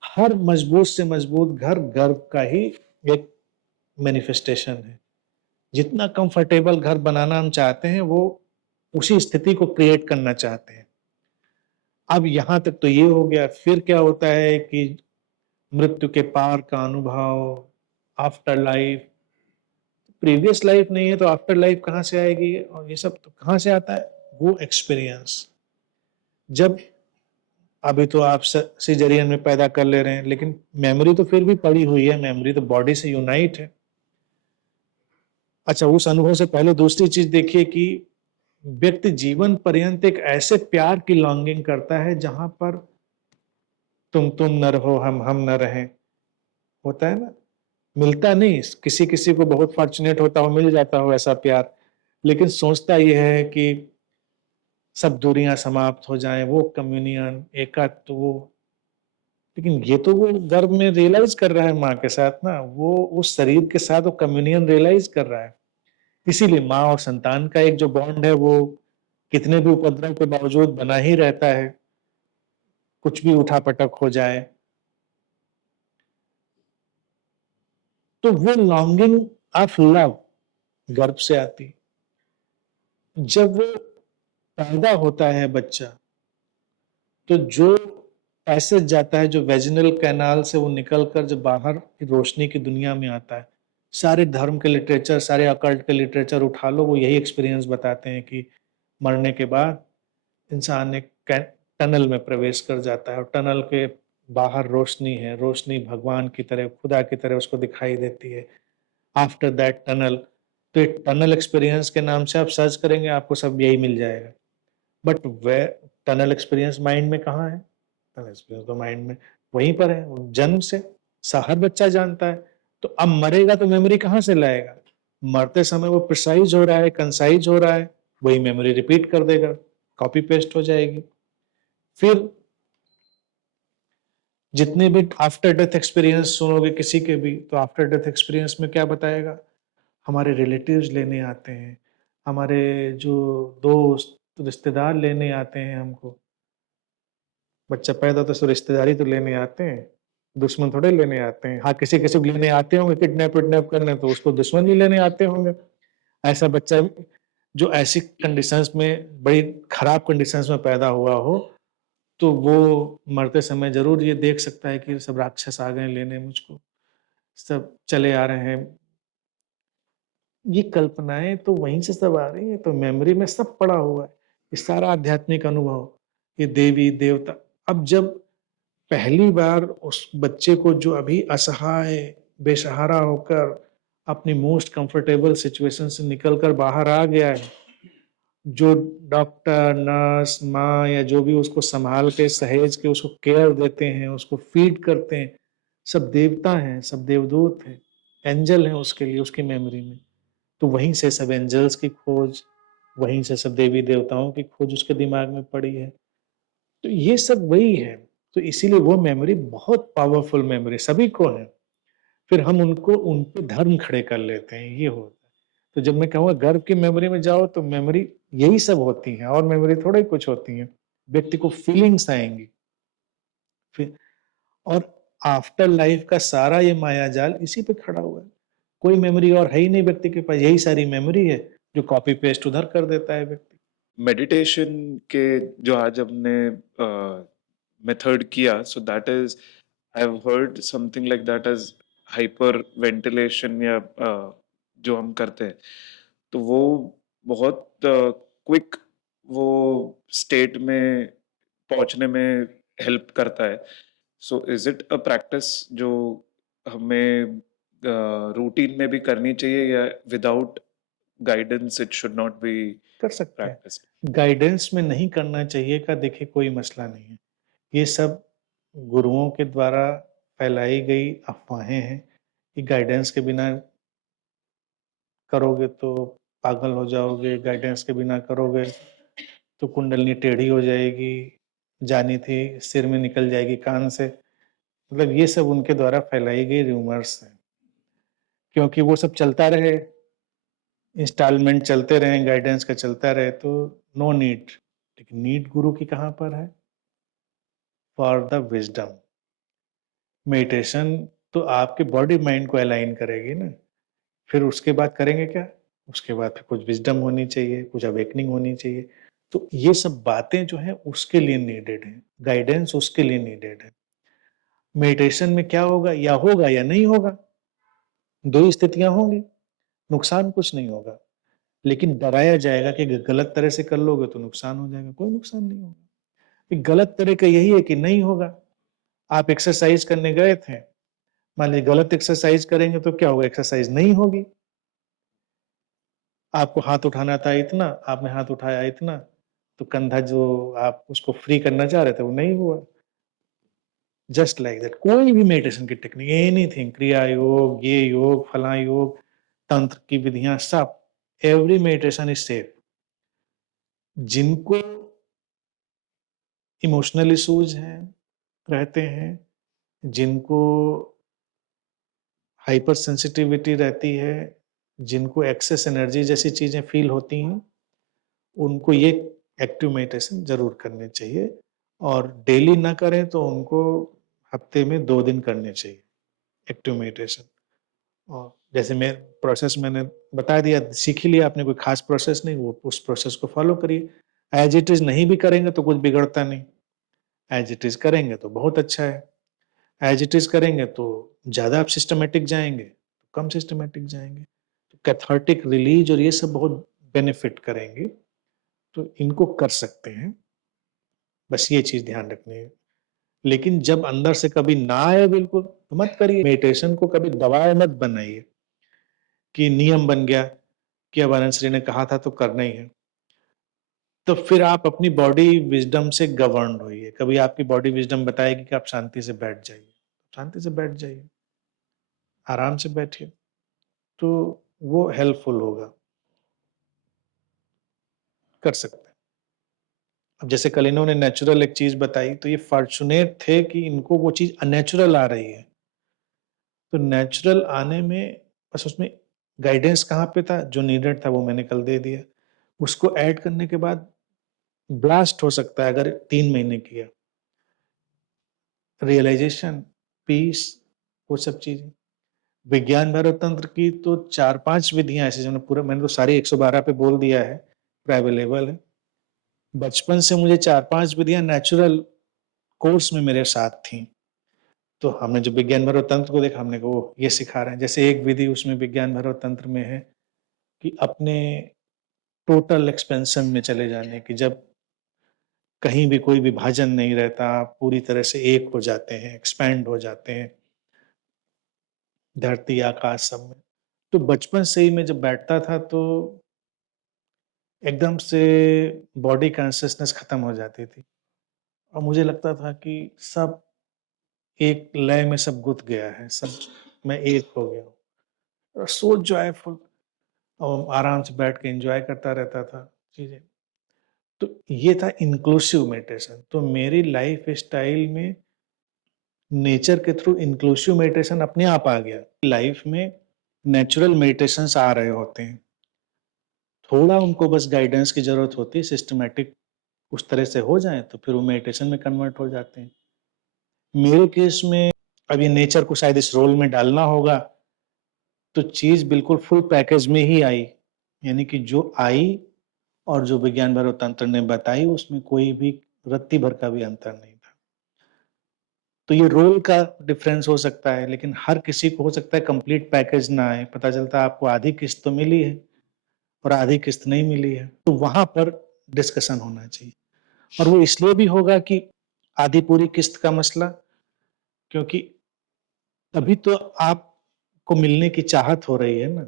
हर मजबूत से मजबूत घर गर्भ का ही एक मैनिफेस्टेशन है। जितना कंफर्टेबल घर बनाना हम चाहते हैं, वो उसी स्थिति को क्रिएट करना चाहते हैं। अब यहां तक तो ये हो गया। फिर क्या होता है कि मृत्यु के पार का अनुभव, आफ्टर लाइफ। प्रीवियस लाइफ नहीं है तो आफ्टर लाइफ कहाँ से आएगी? और ये सब तो कहाँ से आता है? वो एक्सपीरियंस। जब अभी तो आप सिजेरियन में पैदा कर ले रहे हैं, लेकिन मेमोरी तो फिर भी पड़ी हुई है, मेमोरी तो बॉडी से यूनाइट है। अच्छा, उस अनुभव से पहले दूसरी चीज देखिए कि व्यक्ति जीवन पर्यंत एक ऐसे प्यार की लॉन्गिंग करता है जहां पर तुम न रहो, हम न रहें, होता है ना। मिलता नहीं, किसी किसी को बहुत फॉर्चुनेट होता हो, मिल जाता हो ऐसा प्यार, लेकिन सोचता यह है कि सब दूरियां समाप्त हो जाएं, वो कम्युनियन एकात्व, वो, लेकिन ये तो वो गर्भ में रियलाइज कर रहा है माँ के साथ ना, वो उस शरीर के साथ वो कम्युनियन रियलाइज कर रहा है। इसीलिए माँ और संतान का एक जो बॉन्ड है वो कितने भी उपद्रव के बावजूद बना ही रहता है, कुछ भी उठापटक हो जाए तो वो लॉन्गिंग ऑफ लव गर्भ से आती। जब वो पैदा होता है बच्चा, तो जो पैसेज जाता है, जो वेजिनल कैनाल से वो निकलकर जब बाहर रोशनी की दुनिया में आता है, सारे धर्म के लिटरेचर, सारे अकल्ट के लिटरेचर उठा लो, वो यही एक्सपीरियंस बताते हैं कि मरने के बाद इंसान एक टनल में प्रवेश कर जाता है और टनल के बाहर रोशनी है, रोशनी भगवान की तरह, खुदा की तरह उसको दिखाई देती है। आफ्टर दैट टनल, तो एक टनल एक्सपीरियंस के नाम से आप सर्च करेंगे आपको सब यही मिल जाएगा। But way tunnel experience mind में कहाँ है? टनल एक्सपीरियंस तो माइंड में वहीं पर है, वो जन्म से हर बच्चा जानता है। तो अब मरेगा तो मेमोरी कहाँ से लाएगा? मरते समय वो प्रिसाइज हो रहा है, कंसाइज हो रहा है, वही मेमोरी रिपीट कर देगा, कॉपी पेस्ट हो जाएगी। फिर जितने भी आफ्टर डेथ एक्सपीरियंस सुनोगे किसी के भी, तो आफ्टर डेथ एक्सपीरियंस में क्या बताएगा? हमारे रिलेटिव्स लेने आते हैं, हमारे जो दोस्त रिश्तेदार लेने आते हैं हमको। बच्चा पैदा होता है तो रिश्तेदारी तो लेने आते हैं, दुश्मन थोड़े लेने आते हैं। हाँ, किसी किसी को लेने आते होंगे किडनैप विडनैप करने, तो उसको दुश्मन ही लेने आते होंगे। ऐसा बच्चा जो ऐसी कंडीशंस में, बड़ी खराब कंडीशंस में पैदा हुआ हो, तो वो मरते समय जरूर ये देख सकता है कि सब राक्षस आ गए लेने मुझको, सब चले आ रहे हैं। ये कल्पनाएं तो वहीं से सब आ रही है, तो मेमोरी में सब पड़ा हुआ है, ये सारा आध्यात्मिक अनुभव, ये देवी देवता। अब जब पहली बार उस बच्चे को जो अभी असहाय बेसहारा होकर अपनी मोस्ट कंफर्टेबल सिचुएशन से निकलकर बाहर आ गया है, जो डॉक्टर नर्स माँ या जो भी उसको संभाल के सहेज के उसको केयर देते हैं, उसको फीड करते हैं, सब देवता हैं, सब देवदूत हैं, एंजल हैं उसके लिए, उसकी मेमोरी में। तो वहीं से सब एंजल्स की खोज, वहीं से सब देवी देवताओं की खोज उसके दिमाग में पड़ी है। तो ये सब वही है। तो इसीलिए वो मेमोरी बहुत पावरफुल मेमोरी सभी को है। फिर हम उनको उन पे धर्म खड़े कर लेते हैं, ये होता है। तो जब मैं कहूँगा गर्भ की मेमोरी में जाओ, तो मेमोरी यही सब होती है, और मेमोरी थोड़ा ही कुछ होती है। व्यक्ति को फीलिंग्स आएंगी फिर, और आफ्टर लाइफ का सारा ये माया जाल इसी पे खड़ा हुआ है। कोई मेमोरी और है ही नहीं व्यक्ति के पास, यही सारी मेमोरी है जो कॉपी पेस्ट उधर कर देता है व्यक्ति। मेडिटेशन के जो आज हमने मेथड किया, so that is, I have heard something like that as hyperventilation, या जो हम करते हैं, तो वो बहुत क्विक वो स्टेट में पहुंचने में हेल्प करता है। So is it a practice जो हमें रूटीन में भी करनी चाहिए, या without guidance it should not be कर सकते हैं, प्रैक्टिस? गाइडेंस में नहीं करना चाहिए का देखिए कोई मसला नहीं है। ये सब गुरुओं के द्वारा फैलाई गई अफवाहें हैं कि गाइडेंस के बिना करोगे तो पागल हो जाओगे, गाइडेंस के बिना करोगे तो कुंडलनी टेढ़ी हो जाएगी, जानी थी सिर में निकल जाएगी कान से। मतलब ये सब उनके द्वारा फैलाई गई रूमर्स हैं, क्योंकि वो सब चलता रहे, इंस्टॉलमेंट चलते रहे, गाइडेंस का चलता रहे, तो नो नीड। लेकिन नीड गुरु की कहाँ पर है? For the wisdom. मेडिटेशन तो आपके बॉडी माइंड को अलाइन करेगी ना, फिर उसके बाद करेंगे क्या? उसके बाद फिर कुछ विजडम होनी चाहिए, कुछ अवेकनिंग होनी चाहिए। तो ये सब बातें जो है उसके लिए नीडेड है, गाइडेंस उसके लिए नीडेड है। मेडिटेशन में क्या होगा? या नहीं होगा, दो ही स्थितियां होंगी, नुकसान कुछ नहीं होगा। लेकिन डराया जाएगा कि गलत तरह से कर लोगे तो नुकसान हो जाएगा। कोई नुकसान नहीं होगा। गलत तरह का यही है कि नहीं होगा। आप एक्सरसाइज करने गए थे, मान लीजिए गलत एक्सरसाइज करेंगे तो क्या होगा? एक्सरसाइज नहीं होगी। आपको हाथ उठाना था इतना, आपने हाथ उठाया इतना, तो कंधा जो आप उसको फ्री करना चाह रहे थे वो नहीं हुआ। जस्ट लाइक दैट कोई भी मेडिटेशन की टेक्निक, एनीथिंग, क्रिया योग, ये योग, फला योग, तंत्र की विधियां, सब, एवरी मेडिटेशन इज सेफ। जिनको इमोशनल इश्यूज हैं, रहते हैं, जिनको हाइपर सेंसिटिविटी रहती है, जिनको एक्सेस एनर्जी जैसी चीजें फील होती हैं, उनको ये एक्टिव मेडिटेशन जरूर करने चाहिए। और डेली ना करें तो उनको हफ्ते में 2 दिन करने चाहिए एक्टिव मेडिटेशन। और जैसे मैं प्रोसेस मैंने बता दिया, सीख ही लिया आपने, कोई खास प्रोसेस नहीं, वो उस प्रोसेस को फॉलो करिए। एज इट इज नहीं भी करेंगे तो कुछ बिगड़ता नहीं, एज इट इज करेंगे तो बहुत अच्छा है। एज इट इज करेंगे तो ज्यादा आप सिस्टमेटिक जाएंगे, कम सिस्टमेटिक जाएंगे। तो कैथार्टिक रिलीज और ये सब बहुत बेनिफिट करेंगे, तो इनको कर सकते हैं। बस ये चीज ध्यान रखनी है। लेकिन जब अंदर से कभी ना आए बिल्कुल तो मत करिए। मेडिटेशन को कभी दबाव मत बनाइए कि नियम बन गया कि अब आनंद श्री ने कहा था तो करना ही है। तो फिर आप अपनी बॉडी विजडम से गवर्न होइए। कभी आपकी बॉडी विजडम बताएगी कि आप शांति से बैठ जाइए, शांति से बैठ जाइए, आराम से बैठिए, तो वो हेल्पफुल होगा, कर सकते हैं। अब जैसे कल इन्होंने नेचुरल एक चीज बताई, तो ये फॉर्चुनेट थे कि इनको वो चीज अननेचुरल आ रही है। तो नेचुरल आने में बस उसमें गाइडेंस कहाँ पे था, जो नीडेड था वो मैंने कल दे दिया। उसको ऐड करने के बाद ब्लास्ट हो सकता है अगर 3 महीने किया। रियलाइजेशन, पीस, वो सब चीजें। विज्ञान भैरव तंत्र की तो 4-5 विधियां ऐसी, मैंने तो सारी 112 पे बोल दिया है, अवेलेबल है। बचपन से मुझे 4-5 विधियां नेचुरल कोर्स में मेरे साथ थी। तो हमने जो विज्ञान भैरव तंत्र को देखा, हमने कहा वो ये सिखा रहे हैं। जैसे एक विधि उसमें विज्ञान भैरव तंत्र में है कि अपने टोटल एक्सपेंशन में चले जाने की, जब कहीं भी कोई विभाजन नहीं रहता, आप पूरी तरह से एक हो जाते हैं, एक्सपैंड हो जाते हैं धरती आकाश सब में। तो बचपन से ही मैं जब बैठता था तो एकदम से बॉडी कॉन्शियसनेस खत्म हो जाती थी और मुझे लगता था कि सब एक लय में सब गुथ गया है, सब मैं एक हो गया हूँ, सो जॉयफुल, और आराम से बैठ के एंजॉय करता रहता था चीजें। तो ये था इंक्लूसिव मेडिटेशन। तो मेरी लाइफ स्टाइल में नेचर के थ्रू इंक्लूसिव मेडिटेशन अपने आप आ गया। लाइफ में नेचुरल मेडिटेशंस आ रहे होते हैं, थोड़ा उनको बस गाइडेंस की जरूरत होती है, सिस्टमेटिक उस तरह से हो जाए तो फिर वो मेडिटेशन में कन्वर्ट हो जाते हैं। मेरे केस में अब ये नेचर को शायद इस रोल में डालना होगा, तो चीज बिल्कुल फुल पैकेज में ही आई, यानी कि जो आई और जो विज्ञान भैरव तंत्र ने बताई उसमें कोई भी रत्ती भर का भी अंतर नहीं था। तो ये रोल का डिफरेंस हो सकता है, लेकिन हर किसी को हो सकता है कंप्लीट पैकेज ना आए, पता चलता है आपको आधी किस्त तो मिली है और आधी किस्त नहीं मिली है, तो वहां पर डिस्कशन होना चाहिए। और वो इसलिए भी होगा कि आधी पूरी किस्त का मसला, क्योंकि तभी तो आपको मिलने की चाहत हो रही है ना,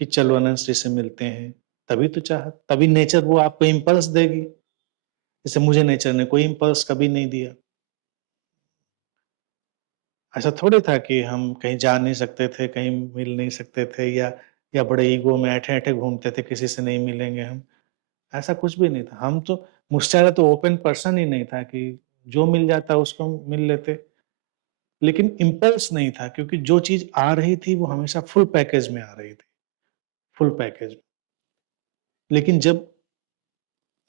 कि चलो अनंत श्री से मिलते हैं, तभी तो चाहत, तभी नेचर वो आपको इम्पल्स देगी। जैसे मुझे नेचर ने कोई इम्पल्स कभी नहीं दिया। ऐसा थोड़ी था कि हम कहीं जा नहीं सकते थे, कहीं मिल नहीं सकते थे, या बड़े ईगो में ऐठे-ऐठे घूमते थे, किसी से नहीं मिलेंगे हम। ऐसा कुछ भी नहीं था। हम तो, मुझसे तो ओपन पर्सन ही नहीं था कि जो मिल जाता उसको मिल लेते। लेकिन इम्पल्स नहीं था, क्योंकि जो चीज आ रही थी वो हमेशा फुल पैकेज में आ रही थी, फुल पैकेज। लेकिन जब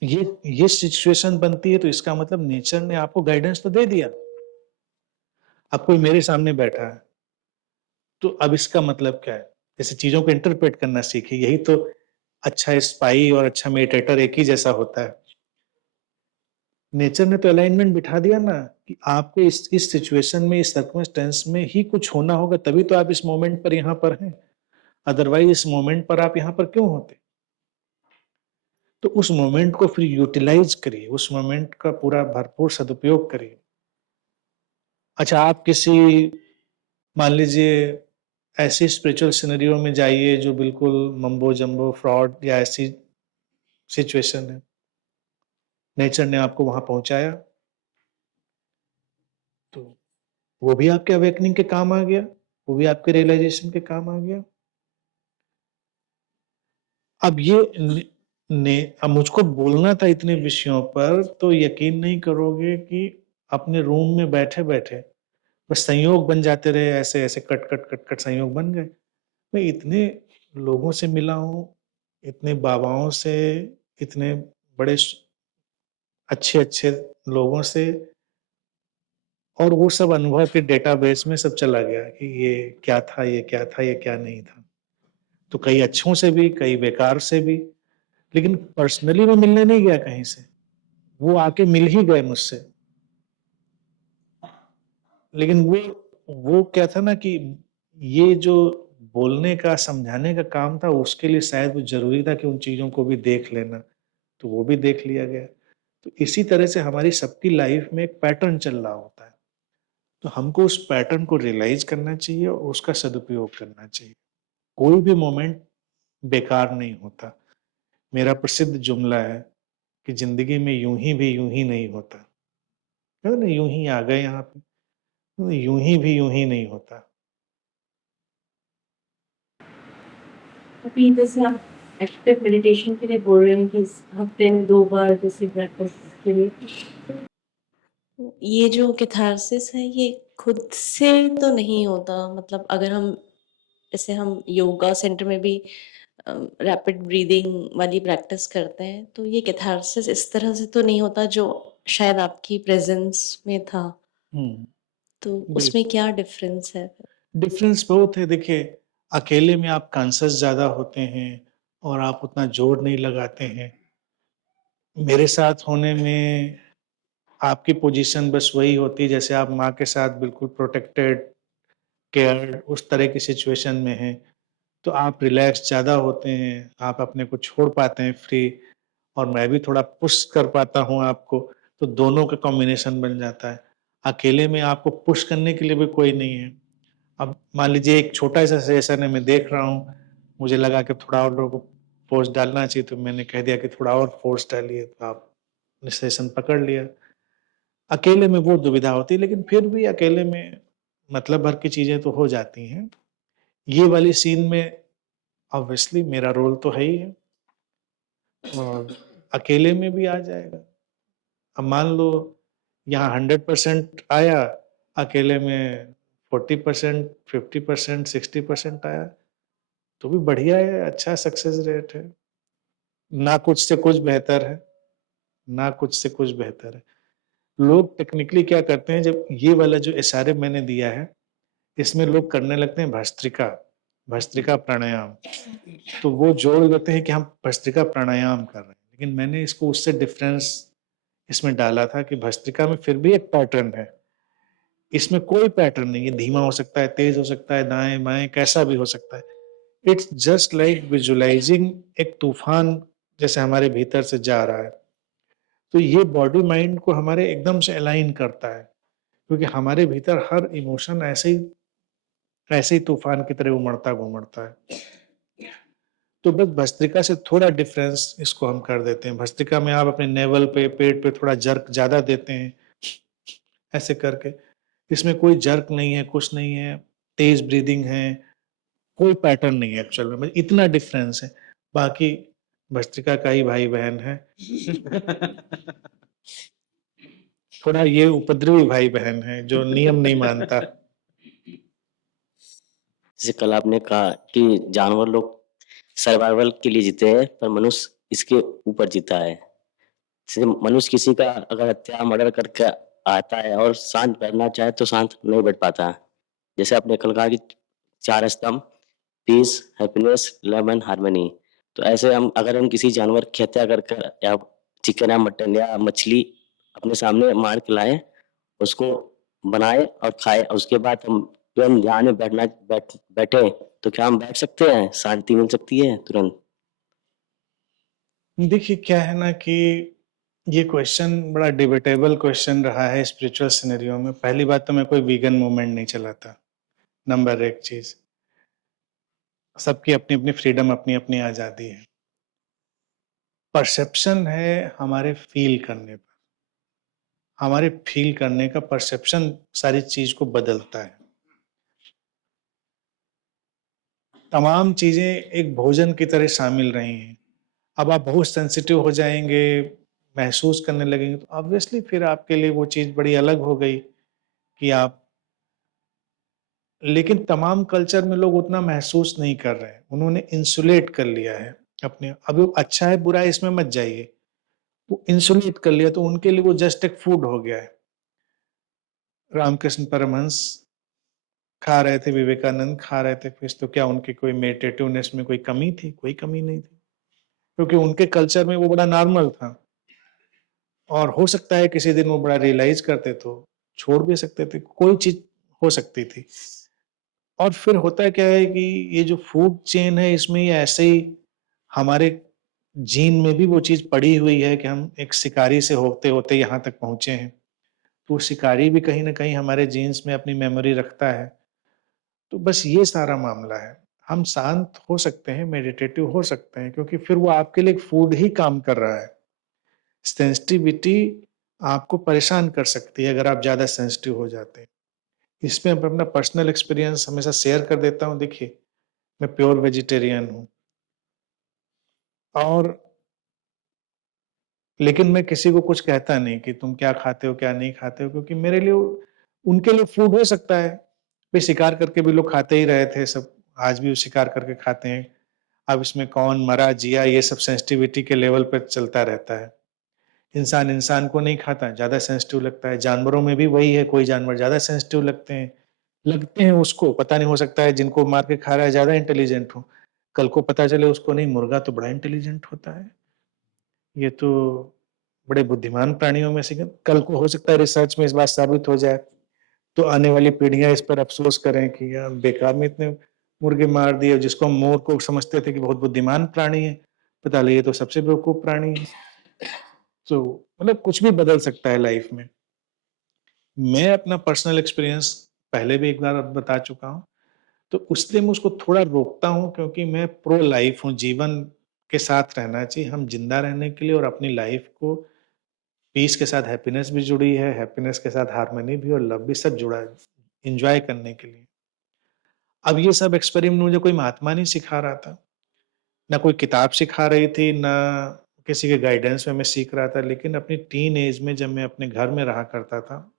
ये सिचुएशन बनती है तो इसका मतलब नेचर ने आपको गाइडेंस तो दे दिया। अब कोई मेरे सामने बैठा है, तो अब इसका मतलब क्या है? जैसे चीजों को इंटरप्रेट करना सीखिए। यही तो अच्छा स्पाई और अच्छा मेडिटेटर एक ही जैसा होता है। नेचर ने तो अलाइनमेंट बिठा दिया ना कि आपको इस सिचुएशन में, इस सर्कमस्टेंस में ही कुछ होना होगा, तभी तो आप इस मोमेंट पर यहाँ पर हैं। अदरवाइज इस मोमेंट पर आप यहाँ पर क्यों होते? तो उस मोमेंट को फिर यूटिलाइज करिए, उस मोमेंट का पूरा भरपूर सदुपयोग करिए। अच्छा, आप किसी, मान लीजिए ऐसी स्पिरिचुअल सिनेरियो में जाइए जो बिल्कुल मम्बो जम्बो फ्रॉड या ऐसी सिचुएशन है, नेचर ने आपको वहां पहुंचाया, तो वो भी आपके अवेकनिंग के काम आ गया, वो भी आपके रियलाइजेशन के काम आ गया। अब ये अब मुझको बोलना था इतने विषयों पर, तो यकीन नहीं करोगे कि अपने रूम में बैठे बैठे बस संयोग बन जाते रहे, ऐसे ऐसे कट कट कट कट संयोग बन गए। मैं इतने लोगों से मिला हूँ, इतने बाबाओं से, इतने बड़े अच्छे अच्छे लोगों से, और वो सब अनुभव के डेटाबेस में सब चला गया कि ये क्या था, ये क्या था, ये क्या नहीं था। तो कई अच्छों से भी, कई बेकार से भी, लेकिन पर्सनली मैं मिलने नहीं गया कहीं से, वो आके मिल ही गए मुझसे। लेकिन वो क्या था ना कि ये जो बोलने का, समझाने का काम था, उसके लिए शायद वो जरूरी था कि उन चीजों को भी देख लेना, तो वो भी देख लिया गया। तो इसी तरह से हमारी सबकी लाइफ में एक पैटर्न चल रहा होता है, तो हमको उस पैटर्न को रियलाइज करना चाहिए और उसका सदुपयोग करना चाहिए। कोई भी मोमेंट बेकार नहीं होता। मेरा प्रसिद्ध जुमला है कि जिंदगी में यूं ही भी यूं ही नहीं होता, कहते ना यूं ही आ गए यहाँ पे, तो यूं ही भी यूं ही नहीं होता। अभी जैसे आप एक्टिव मेडिटेशन के लिए बोल रहे हैं कि हफ्ते में 2 बार जैसे प्रैक्टिस के लिए, ये जो कैथारसिस है ये खुद से तो नहीं होता, मतलब अगर हम जैसे हम योगा सेंटर में भी रैपिड ब्रीदिंग वाली प्रैक्टिस करते हैं, तो ये कैथारसिस इस तरह से तो नहीं होता जो शायद आपकी प्रेजेंस में था, तो उसमें क्या डिफरेंस है? डिफरेंस बहुत है। देखिए, अकेले में आप कॉन्शियस ज्यादा होते हैं और आप उतना जोर नहीं लगाते हैं। मेरे साथ होने में आपकी पोजीशन बस वही होती है जैसे आप माँ के साथ बिल्कुल प्रोटेक्टेड, केयर्ड, उस तरह की सिचुएशन में हैं, तो आप रिलैक्स ज़्यादा होते हैं, आप अपने को छोड़ पाते हैं फ्री, और मैं भी थोड़ा पुश कर पाता हूँ आपको, तो दोनों का कॉम्बिनेशन बन जाता है। अकेले में आपको पुश करने के लिए भी कोई नहीं है। अब मान लीजिए एक छोटा सा सेशन है, मैं देख रहा हूँ, मुझे लगा कि थोड़ा और लोगों को फोर्स डालना चाहिए, तो मैंने कह दिया कि थोड़ा और फोर्स डालिए, तो आपने सेशन पकड़ लिया। अकेले में वो दुविधा होती है, लेकिन फिर भी अकेले में मतलब भर की चीजें तो हो जाती हैं। ये वाली सीन में ऑब्वियसली मेरा रोल तो है ही है, और अकेले में भी आ जाएगा। अब मान लो यहाँ 100% आया, अकेले में 40%, 50%, 60% आया, तो भी बढ़िया है, अच्छा सक्सेस रेट है। ना कुछ से कुछ बेहतर है, ना कुछ से कुछ बेहतर है। लोग टेक्निकली क्या करते हैं, जब ये वाला जो इशारे मैंने दिया है, इसमें लोग करने लगते हैं भस्त्रिका, भस्त्रिका प्राणायाम, तो वो जोड़ देते हैं कि हम भस्त्रिका प्राणायाम कर रहे हैं, लेकिन मैंने इसको उससे डिफरेंस इसमें डाला था कि भस्त्रिका में फिर भी एक पैटर्न है, इसमें कोई पैटर्न नहीं है, धीमा हो सकता है, तेज हो सकता है, दाएं बाएं कैसा भी हो सकता है। इट्स जस्ट लाइक विजुअलाइजिंग एक तूफान जैसे हमारे भीतर से जा रहा है, तो ये बॉडी माइंड को हमारे एकदम से अलाइन करता है, क्योंकि हमारे भीतर हर इमोशन ऐसे ही तूफान की तरह उमड़ता घुमड़ता है। तो बस भस्त्रिका से थोड़ा डिफरेंस इसको हम कर देते हैं। भस्त्रिका में आप अपने नेवल पे, पेट पे थोड़ा जर्क ज्यादा देते हैं, ऐसे करके। इसमें कोई जर्क नहीं है, कुछ नहीं है, तेज ब्रीदिंग है, कोई पैटर्न नहीं है एक्चुअल में, बस इतना डिफरेंस है। बाकी भस्त्रिका का ही भाई बहन है। थोड़ा ये उपद्रवी भाई बहन है जो नियम नहीं मानता। जैसे कल आपने कहा कि जानवर लोग सर्वाइवल के लिए जीते हैं, पर मनुष्य इसके ऊपर जीता है। जैसे मनुष्य किसी का अगर हत्या मर्डर करके आता है और शांत बैठना चाहे तो शांत नहीं बैठ पाता। जैसे आपने कल कहा कि 4 स्तंभ, peace, happiness, love and harmony. तो ऐसे अगर हम किसी जानवर की हत्या कर या चिकन या मटन या मछली अपने सामने मार के लाए, उसको बनाए और खाए, और उसके बाद हम तुरंत ध्यान में बैठे, तो क्या हम बैठ सकते हैं? शांति मिल सकती है तुरंत? देखिए क्या है ना कि ये क्वेश्चन बड़ा डिबेटेबल क्वेश्चन रहा है स्पिरिचुअल सिनेरियो में। पहली बात तो मैं कोई वीगन मूवमेंट नहीं चलाता, नंबर 1 चीज। सबकी अपनी-अपनी फ्रीडम, अपनी-अपनी आज़ादी है। परसेप्शन है हमारे फ़ील करने पर। हमारे फ़ील करने का परसेप्शन सारी चीज़ को बदलता है। तमाम चीज़ें एक भोजन की तरह शामिल रही हैं। अब आप बहुत सेंसिटिव हो जाएँगे, महसूस करने लगेंगे, तो ऑब्वियसली फिर आपके लिए वो चीज़ बड़ी अलग हो गई कि आप लेकिन तमाम कल्चर में लोग उतना महसूस नहीं कर रहे हैं। उन्होंने इंसुलेट कर लिया है अपने अब वो अच्छा है, बुरा है इसमें मत जाइए। वो इंसुलेट कर लिया तो उनके लिए वो जस्ट एक फूड हो गया है। रामकृष्ण परमहंस खा रहे थे, विवेकानंद खा रहे थे फिश, तो क्या उनकी कोई मेडिटेटिवनेस में कोई कमी थी? कोई कमी नहीं थी। क्योंकि उनके कल्चर में वो बड़ा नॉर्मल था। और हो सकता है किसी दिन वो बड़ा रियलाइज़ करते तो छोड़ भी सकते थे, कोई चीज़ हो सकती थी। और फिर होता क्या है कि ये जो फूड चेन है इसमें ये ऐसे ही हमारे जीन में भी वो चीज़ पड़ी हुई है कि हम एक शिकारी से होते-होते यहाँ तक पहुँचे हैं। तो शिकारी भी कहीं न कहीं हमारे जीन्स में अपनी मेमोरी रखता है। तो बस ये सारा मामला है। हम शांत हो सकते हैं, मेडिटेटिव हो सकते हैं क्योंकि फिर वो आपके लिए एक फूड ही काम कर रहा है। सेंसिटिविटी आपको परेशान कर सकती है अगर आप ज़्यादा सेंसिटिव हो जाते हैं। इसमें मैं अपना पर्सनल एक्सपीरियंस हमेशा शेयर कर देता हूँ। देखिए, मैं प्योर वेजिटेरियन हूँ और लेकिन मैं किसी को कुछ कहता नहीं कि तुम क्या खाते हो, क्या नहीं खाते हो क्योंकि मेरे लिए उनके लिए फूड हो सकता है। भई शिकार करके भी लोग खाते ही रहे थे सब, आज भी वो शिकार करके खाते हैं। अब इसमें कौन मरा, जिया ये सब सेंसिटिविटी के लेवल पे चलता रहता है। इंसान इंसान को नहीं खाता, ज़्यादा सेंसिटिव लगता है। जानवरों में भी वही है, कोई जानवर ज़्यादा सेंसिटिव लगते हैं उसको, पता नहीं हो सकता है जिनको मार के खा रहा है ज़्यादा इंटेलिजेंट हो। कल को पता चले उसको नहीं मुर्गा तो बड़ा इंटेलिजेंट होता है। ये तो बड़े बुद्धिमान प्राणियों में से कल को हो सकता है रिसर्च में इस बात साबित हो जाए, तो आने वाली पीढ़ियाँ इस पर अफ़सोस करें कि यार बेकार में इतने मुर्गे मार दिए, जिसको हम मोर को समझते थे कि बहुत बुद्धिमान प्राणी है, पता लगे ये तो सबसे बेवकूफ़ प्राणी है। तो मतलब कुछ भी बदल सकता है लाइफ में। मैं अपना पर्सनल एक्सपीरियंस पहले भी एक बार बता चुका हूँ, तो उसलिए मैं उसको थोड़ा रोकता हूँ क्योंकि मैं प्रो लाइफ हूँ, जीवन के साथ रहना चाहिए। हम ज़िंदा रहने के लिए और अपनी लाइफ को पीस के साथ हैप्पीनेस भी जुड़ी है, हैप्पीनेस के साथ हार्मनी भी और लव भी सब जुड़ा है, एन्जॉय करने के लिए। अब ये सब एक्सपेरिमेंट मुझे कोई महात्मा नहीं सिखा रहा था, ना कोई किताब सिखा रही थी, ना किसी के गाइडेंस में मैं सीख रहा था, लेकिन अपनी टीन एज में जब मैं अपने घर में रहा करता था,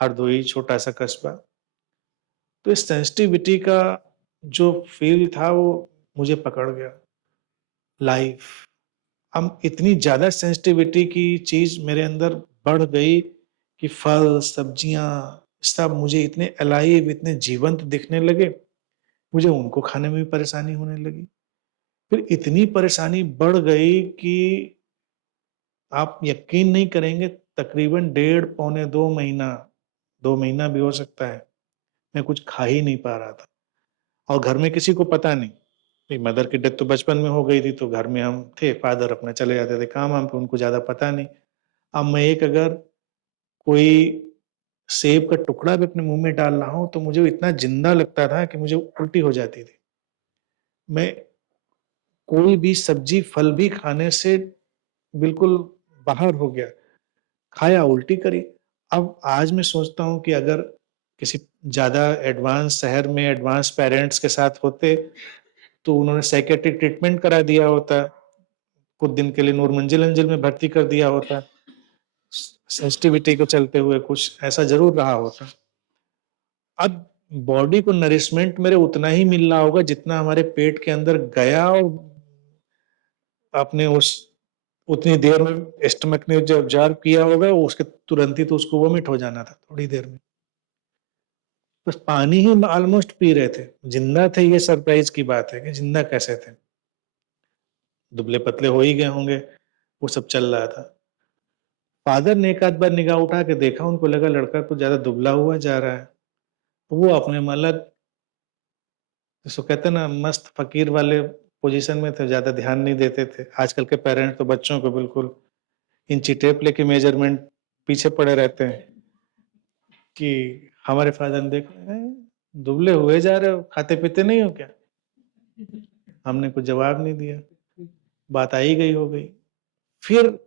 हरदोई छोटा-सा कस्बा, तो इस सेंसिटिविटी का जो फ़ील था वो मुझे पकड़ गया। लाइफ़ अब इतनी ज़्यादा सेंसिटिविटी की चीज़ मेरे अंदर बढ़ गई कि फल, सब्जियाँ सब मुझे इतने अलाइव, इतने जीवंत दिखने लगे, मुझे उनको खाने में भी परेशानी होने लगी। फिर इतनी परेशानी बढ़ गई कि आप यकीन नहीं करेंगे तकरीबन डेढ़ पौने 2 महीना, 2 महीना भी हो सकता है, मैं कुछ खा ही नहीं पा रहा था और घर में किसी को पता नहीं। मेरी मदर की डेथ तो बचपन में हो गई थी, तो घर में हम थे, फादर अपना चले जाते थे काम-वाम पे, उनको ज़्यादा पता नहीं। अब मैं एक अगर कोई सेब का टुकड़ा भी अपने मुँह में डाल रहा हूँ, तो मुझे इतना ज़िंदा लगता था कि मुझे उल्टी हो जाती थी। मैं कोई भी सब्ज़ी, फल भी खाने से बिल्कुल बाहर हो गया, खाया उल्टी करी। अब आज मैं सोचता हूँ कि अगर किसी ज़्यादा एडवांस शहर में एडवांस पेरेंट्स के साथ होते, तो उन्होंने साइकियाट्रिक ट्रीटमेंट करा दिया होता, कुछ दिन के लिए नूरमंजिल में भर्ती कर दिया होता, सेंसिटिविटी को चलते हुए कुछ ऐसा ज़रूर रहा होता। अब बॉडी को नरिशमेंट मेरे उतना ही मिल रहा होगा जितना हमारे पेट के अंदर गया और आपने उस उतनी देर में स्टमक ने जो ऑब्जर्व किया होगा उसके तुरंत ही तो उसको वोमिट हो जाना था थोड़ी देर में। बस पानी ही ऑलमोस्ट पी रहे थे, जिंदा थे, ये सरप्राइज की बात है कि जिंदा कैसे थे। दुबले पतले हो ही गए होंगे, वो सब चल रहा था। फादर ने एक आध बार निगाह उठा के देखा, उनको लगा लड़का कुछ ज्यादा दुबला हुआ जा रहा है, वो अपने मतलब जिसको कहते हैं ना मस्त फकीर वाले पोजीशन में थे, ज्यादा ध्यान नहीं देते थे। आजकल के पेरेंट्स तो बच्चों को बिल्कुल इंची टेप लेके मेजरमेंट पीछे पड़े रहते हैं कि हमारे फादर ने देखा, दुबले हुए जा रहे हो, खाते पीते नहीं हो क्या? हमने कुछ जवाब नहीं दिया, बात आई गई हो गई। फिर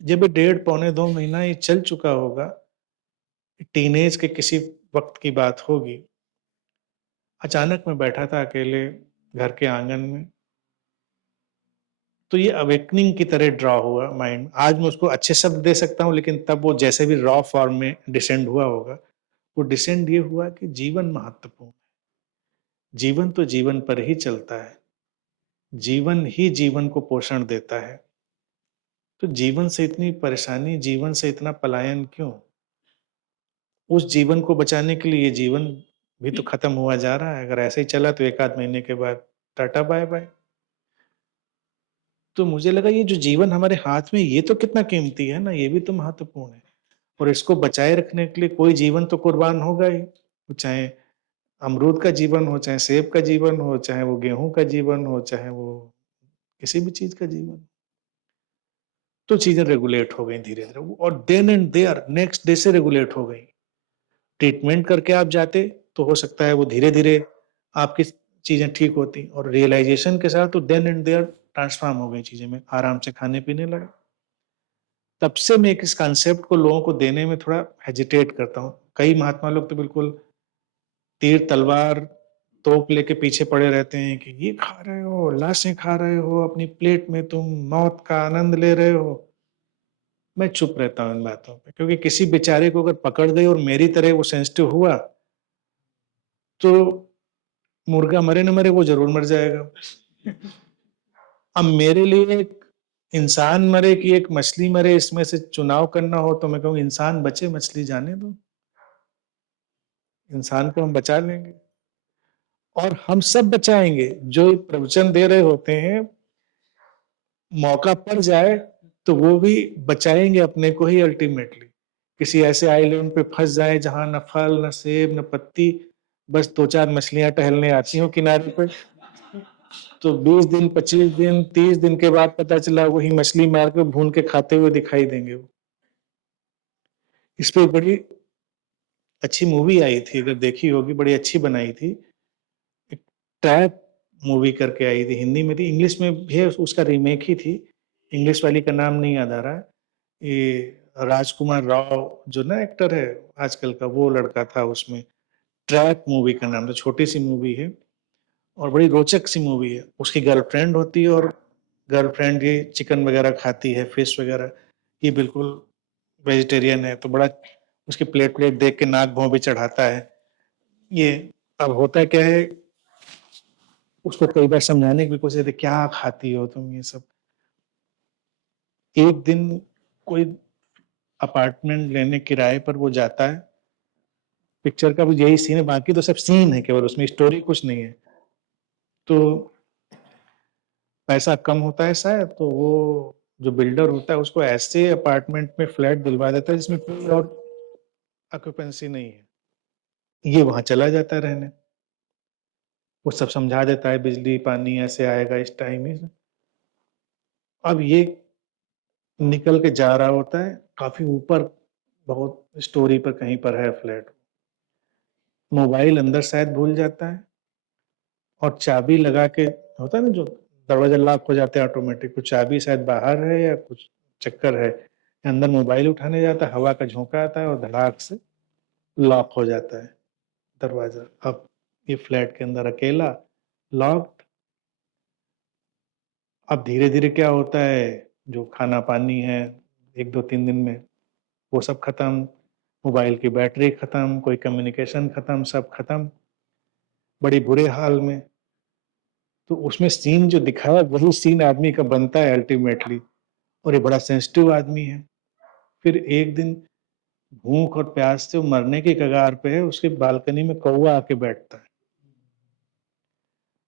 जब ये 1.5-2 महीना ये चल चुका होगा, टीनेज के किसी वक्त की बात होगी, अचानक मैं बैठा था अकेले घर के आंगन में, तो ये अवेकनिंग की तरह ड्रॉ हुआ माइंड। आज मैं उसको अच्छे शब्द दे सकता हूँ, लेकिन तब वो जैसे भी रॉ फॉर्म में डिसेंड हुआ होगा, वो डिसेंड ये हुआ कि जीवन महत्वपूर्ण है। जीवन तो जीवन पर ही चलता है, जीवन ही जीवन को पोषण देता है। तो जीवन से इतनी परेशानी, जीवन से इतना पलायन क्यों? उस जीवन को बचाने के लिए ये जीवन भी तो खत्म हुआ जा रहा है। अगर ऐसे ही चला तो 1 आध महीने के बाद टाटा बाय बाय। तो मुझे लगा ये जो जीवन हमारे हाथ में, ये तो कितना कीमती है ना, ये भी तो महत्वपूर्ण है। और इसको बचाए रखने के लिए कोई जीवन तो कुर्बान होगा ही। वो चाहे अमरूद का जीवन हो, चाहे सेब का जीवन हो, चाहे वो गेहूं का जीवन हो, चाहे वो किसी भी चीज का जीवन। तो चीजें रेगुलेट हो गई धीरे धीरे, और then and there next day से रेगुलेट हो गई। ट्रीटमेंट करके आप जाते तो हो सकता है वो धीरे धीरे आपकी चीजें ठीक होती, और रियलाइजेशन के साथ तो देन एंड देयर ट्रांसफॉर्म हो गई चीजें। में आराम से खाने पीने लगा। तब से मैं इस कॉन्सेप्ट को लोगों को देने में थोड़ा हेजिटेट करता हूँ। कई महात्मा लोग तो बिल्कुल तीर तलवार तोप लेके पीछे पड़े रहते हैं कि ये खा रहे हो, लाशें खा रहे हो, अपनी प्लेट में तुम मौत का आनंद ले रहे हो। मैं चुप रहता हूँ इन बातों पे, क्योंकि किसी बेचारे को अगर पकड़ गई और मेरी तरह वो सेंसिटिव हुआ, तो मुर्गा मरे न मरे वो जरूर मर जाएगा। अब मेरे लिए एक इंसान मरे कि एक मछली मरे, इसमें से चुनाव करना हो तो मैं कहूँ इंसान बचे, मछली जाने दो। इंसान को हम बचा लेंगे, और हम सब बचाएंगे। जो प्रवचन दे रहे होते हैं, मौका पड़ जाए तो वो भी बचाएंगे अपने को ही अल्टीमेटली। किसी ऐसे आइलैंड पे फंस जाए जहां न फल न सेब न पत्ती, बस 2-4 मछलियां टहलने आती हो किनारे पे, तो 20 दिन 25 दिन 30 दिन के बाद पता चला वही मछली मार के भून के खाते हुए दिखाई देंगे वो। इस पे बड़ी अच्छी मूवी आई थी, अगर देखी होगी, बड़ी अच्छी बनाई थी। एक ट्रैप मूवी करके आई थी, हिंदी में थी, इंग्लिश में भी है, उसका रीमेक ही थी। इंग्लिश वाली का नाम नहीं याद आ रहा है। ये राजकुमार राव जो ना एक्टर है आजकल का, वो लड़का था उसमें। ट्रैप मूवी का नाम था, छोटी सी मूवी है और बड़ी रोचक सी मूवी है। उसकी गर्लफ्रेंड होती है, और गर्लफ्रेंड ये चिकन वगैरह खाती है, फिश वगैरह, ये बिल्कुल वेजिटेरियन है। तो बड़ा उसकी प्लेट प्लेट देख के नाक भौं भी चढ़ाता है ये। अब होता क्या है, उसको कई बार समझाने की भी कोशिश करते, क्या खाती हो तुम ये सब। एक दिन कोई अपार्टमेंट लेने किराए पर वो जाता है। पिक्चर का भी यही सीन है, बाकी तो सब सीन है केवल, उसमें स्टोरी कुछ नहीं है। तो पैसा कम होता है शायद, तो वो जो बिल्डर होता है उसको ऐसे अपार्टमेंट में फ्लैट दिलवा देता है जिसमें कोई और ऑक्यूपेंसी नहीं है। ये वहां चला जाता है रहने। वो सब समझा देता है, बिजली पानी ऐसे आएगा इस टाइम में। अब ये निकल के जा रहा होता है काफी ऊपर, बहुत स्टोरी पर कहीं पर है फ्लैट। मोबाइल अंदर शायद भूल जाता है, और चाबी लगा के, होता है ना जो दरवाजा लॉक हो जाता है ऑटोमेटिक, तो चाबी शायद बाहर है या कुछ चक्कर है। अंदर मोबाइल उठाने जाता है, हवा का झोंका आता है और धड़ाक से लॉक हो जाता है दरवाजा। अब ये फ्लैट के अंदर अकेला, लॉक्ड। अब धीरे धीरे क्या होता है, जो खाना पानी है 1-2-3 दिन में वो सब खत्म, मोबाइल की बैटरी खत्म, कोई कम्युनिकेशन खत्म, सब खत्म, बड़ी बुरे हाल में। तो उसमें सीन जो दिखाया वही सीन आदमी का बनता है अल्टीमेटली, और ये बड़ा सेंसिटिव आदमी है। फिर एक दिन भूख और प्यास से वो मरने की कगार पे है, उसके बालकनी में कौवा आके बैठता है।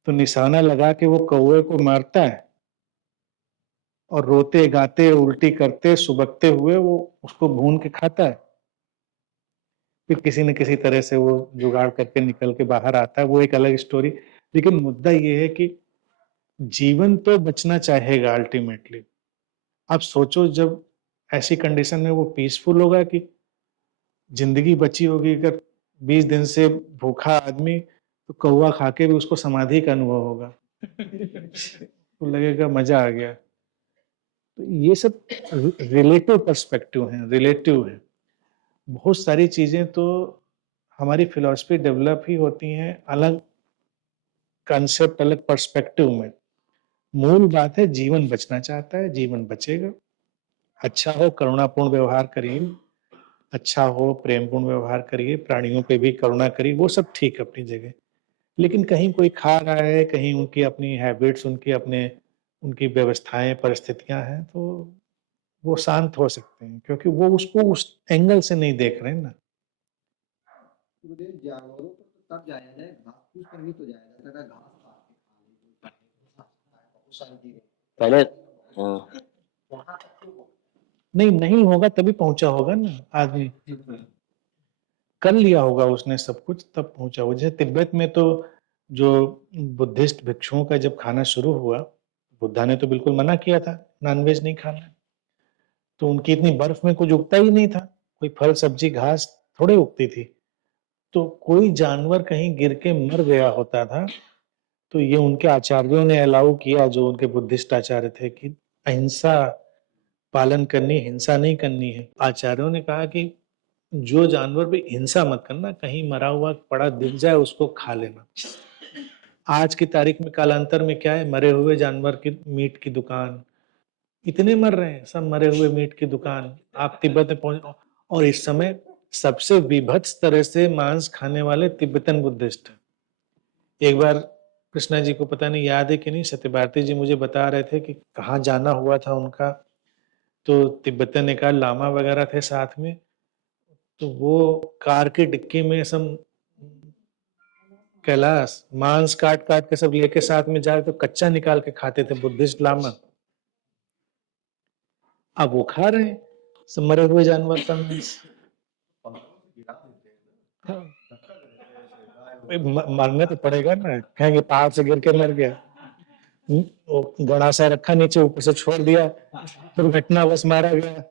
तो निशाना लगा के वो कौवे को मारता है, और रोते गाते उल्टी करते सुबकते हुए वो उसको भून के खाता है। फिर किसी न किसी तरह से वो जुगाड़ करके निकल के बाहर आता है, वो एक अलग स्टोरी। लेकिन मुद्दा ये है कि जीवन तो बचना चाहेगा अल्टीमेटली। आप सोचो, जब ऐसी कंडीशन में वो पीसफुल होगा कि जिंदगी बची होगी, अगर 20 दिन से भूखा आदमी, तो कौवा खा के भी उसको समाधि का अनुभव होगा। तो लगेगा मजा आ गया। तो ये सब रिलेटिव पर्सपेक्टिव है, रिलेटिव है। बहुत सारी चीजें तो हमारी फिलॉसफी डेवलप ही होती हैं अलग कंसेप्ट, अलग पर्सपेक्टिव में। मूल बात है जीवन बचना चाहता है, जीवन बचेगा। अच्छा हो करुणापूर्ण व्यवहार करिए, अच्छा हो प्रेमपूर्ण व्यवहार करिए, प्राणियों पे भी करुणा करिए, वो सब ठीक है अपनी जगह। लेकिन कहीं कोई खा रहा है, कहीं उनकी अपनी हैबिट्स, उनकी व्यवस्थाएं, परिस्थितियां हैं, तो वो शांत हो सकते हैं, क्योंकि वो उसको उस एंगल से नहीं देख रहे हैं ना। गुरुदेव, जानवरों को तो तब जाया जाए, घास फूस पर भी तो जाया जाता है, घास काट के खा ली, बहुत सारी चीजें। पहले हाँ, वहाँ तक तो नहीं होगा तभी पहुंचा होगा ना आदमी। कर लिया होगा उसने सब कुछ तब पहुंचा होगा। जैसे तिब्बत में तो जो बुद्धिस्ट भिक्षुओं का जब खाना शुरू हुआ, बुद्धा ने तो बिल्कुल मना किया था नॉनवेज नहीं खाना। तो उनकी इतनी बर्फ में कुछ उगता ही नहीं था, कोई फल सब्जी घास थोड़ी उगती थी। तो कोई जानवर कहीं गिर के मर गया होता था, तो ये उनके आचार्यों ने अलाउ किया, जो उनके बुद्धिस्ट आचार्य थे, कि अहिंसा पालन करनी, हिंसा नहीं करनी है। आचार्यों ने कहा कि जो जानवर पे हिंसा मत करना, कहीं मरा हुआ पड़ा दिख जाए उसको खा लेना। आज की तारीख में कालांतर में क्या है, मरे हुए जानवर की मीट की दुकान, इतने मर रहे हैं, सब मरे हुए मीट की दुकान। आप तिब्बत में पहुंच, और इस समय सबसे विभत्स तरह से मांस खाने वाले तिब्बतन बुद्धिस्ट हैं। एक बार कृष्णा जी को पता नहीं याद है कि नहीं, सत्यभारती जी मुझे बता रहे थे कि कहाँ जाना हुआ था उनका, तो तिब्बतन एक आध लामा वगैरह थे साथ में, तो वो कार की डिक्की में सब कैलाश मांस काट काट के सब लेके साथ में जा रहे, तो कच्चा निकाल के खाते थे बुद्धिस्ट लामा। अब वो खा रहे हैं सब मरे हुए जानवर का मांस। हाँ, मरने तो पड़ेगा ना, कहेंगे पहाड़ से गिर के मर गया। वो गड़ासा रखा नीचे, ऊपर से छोड़ दिया, दुर्घटनावश मारा गया।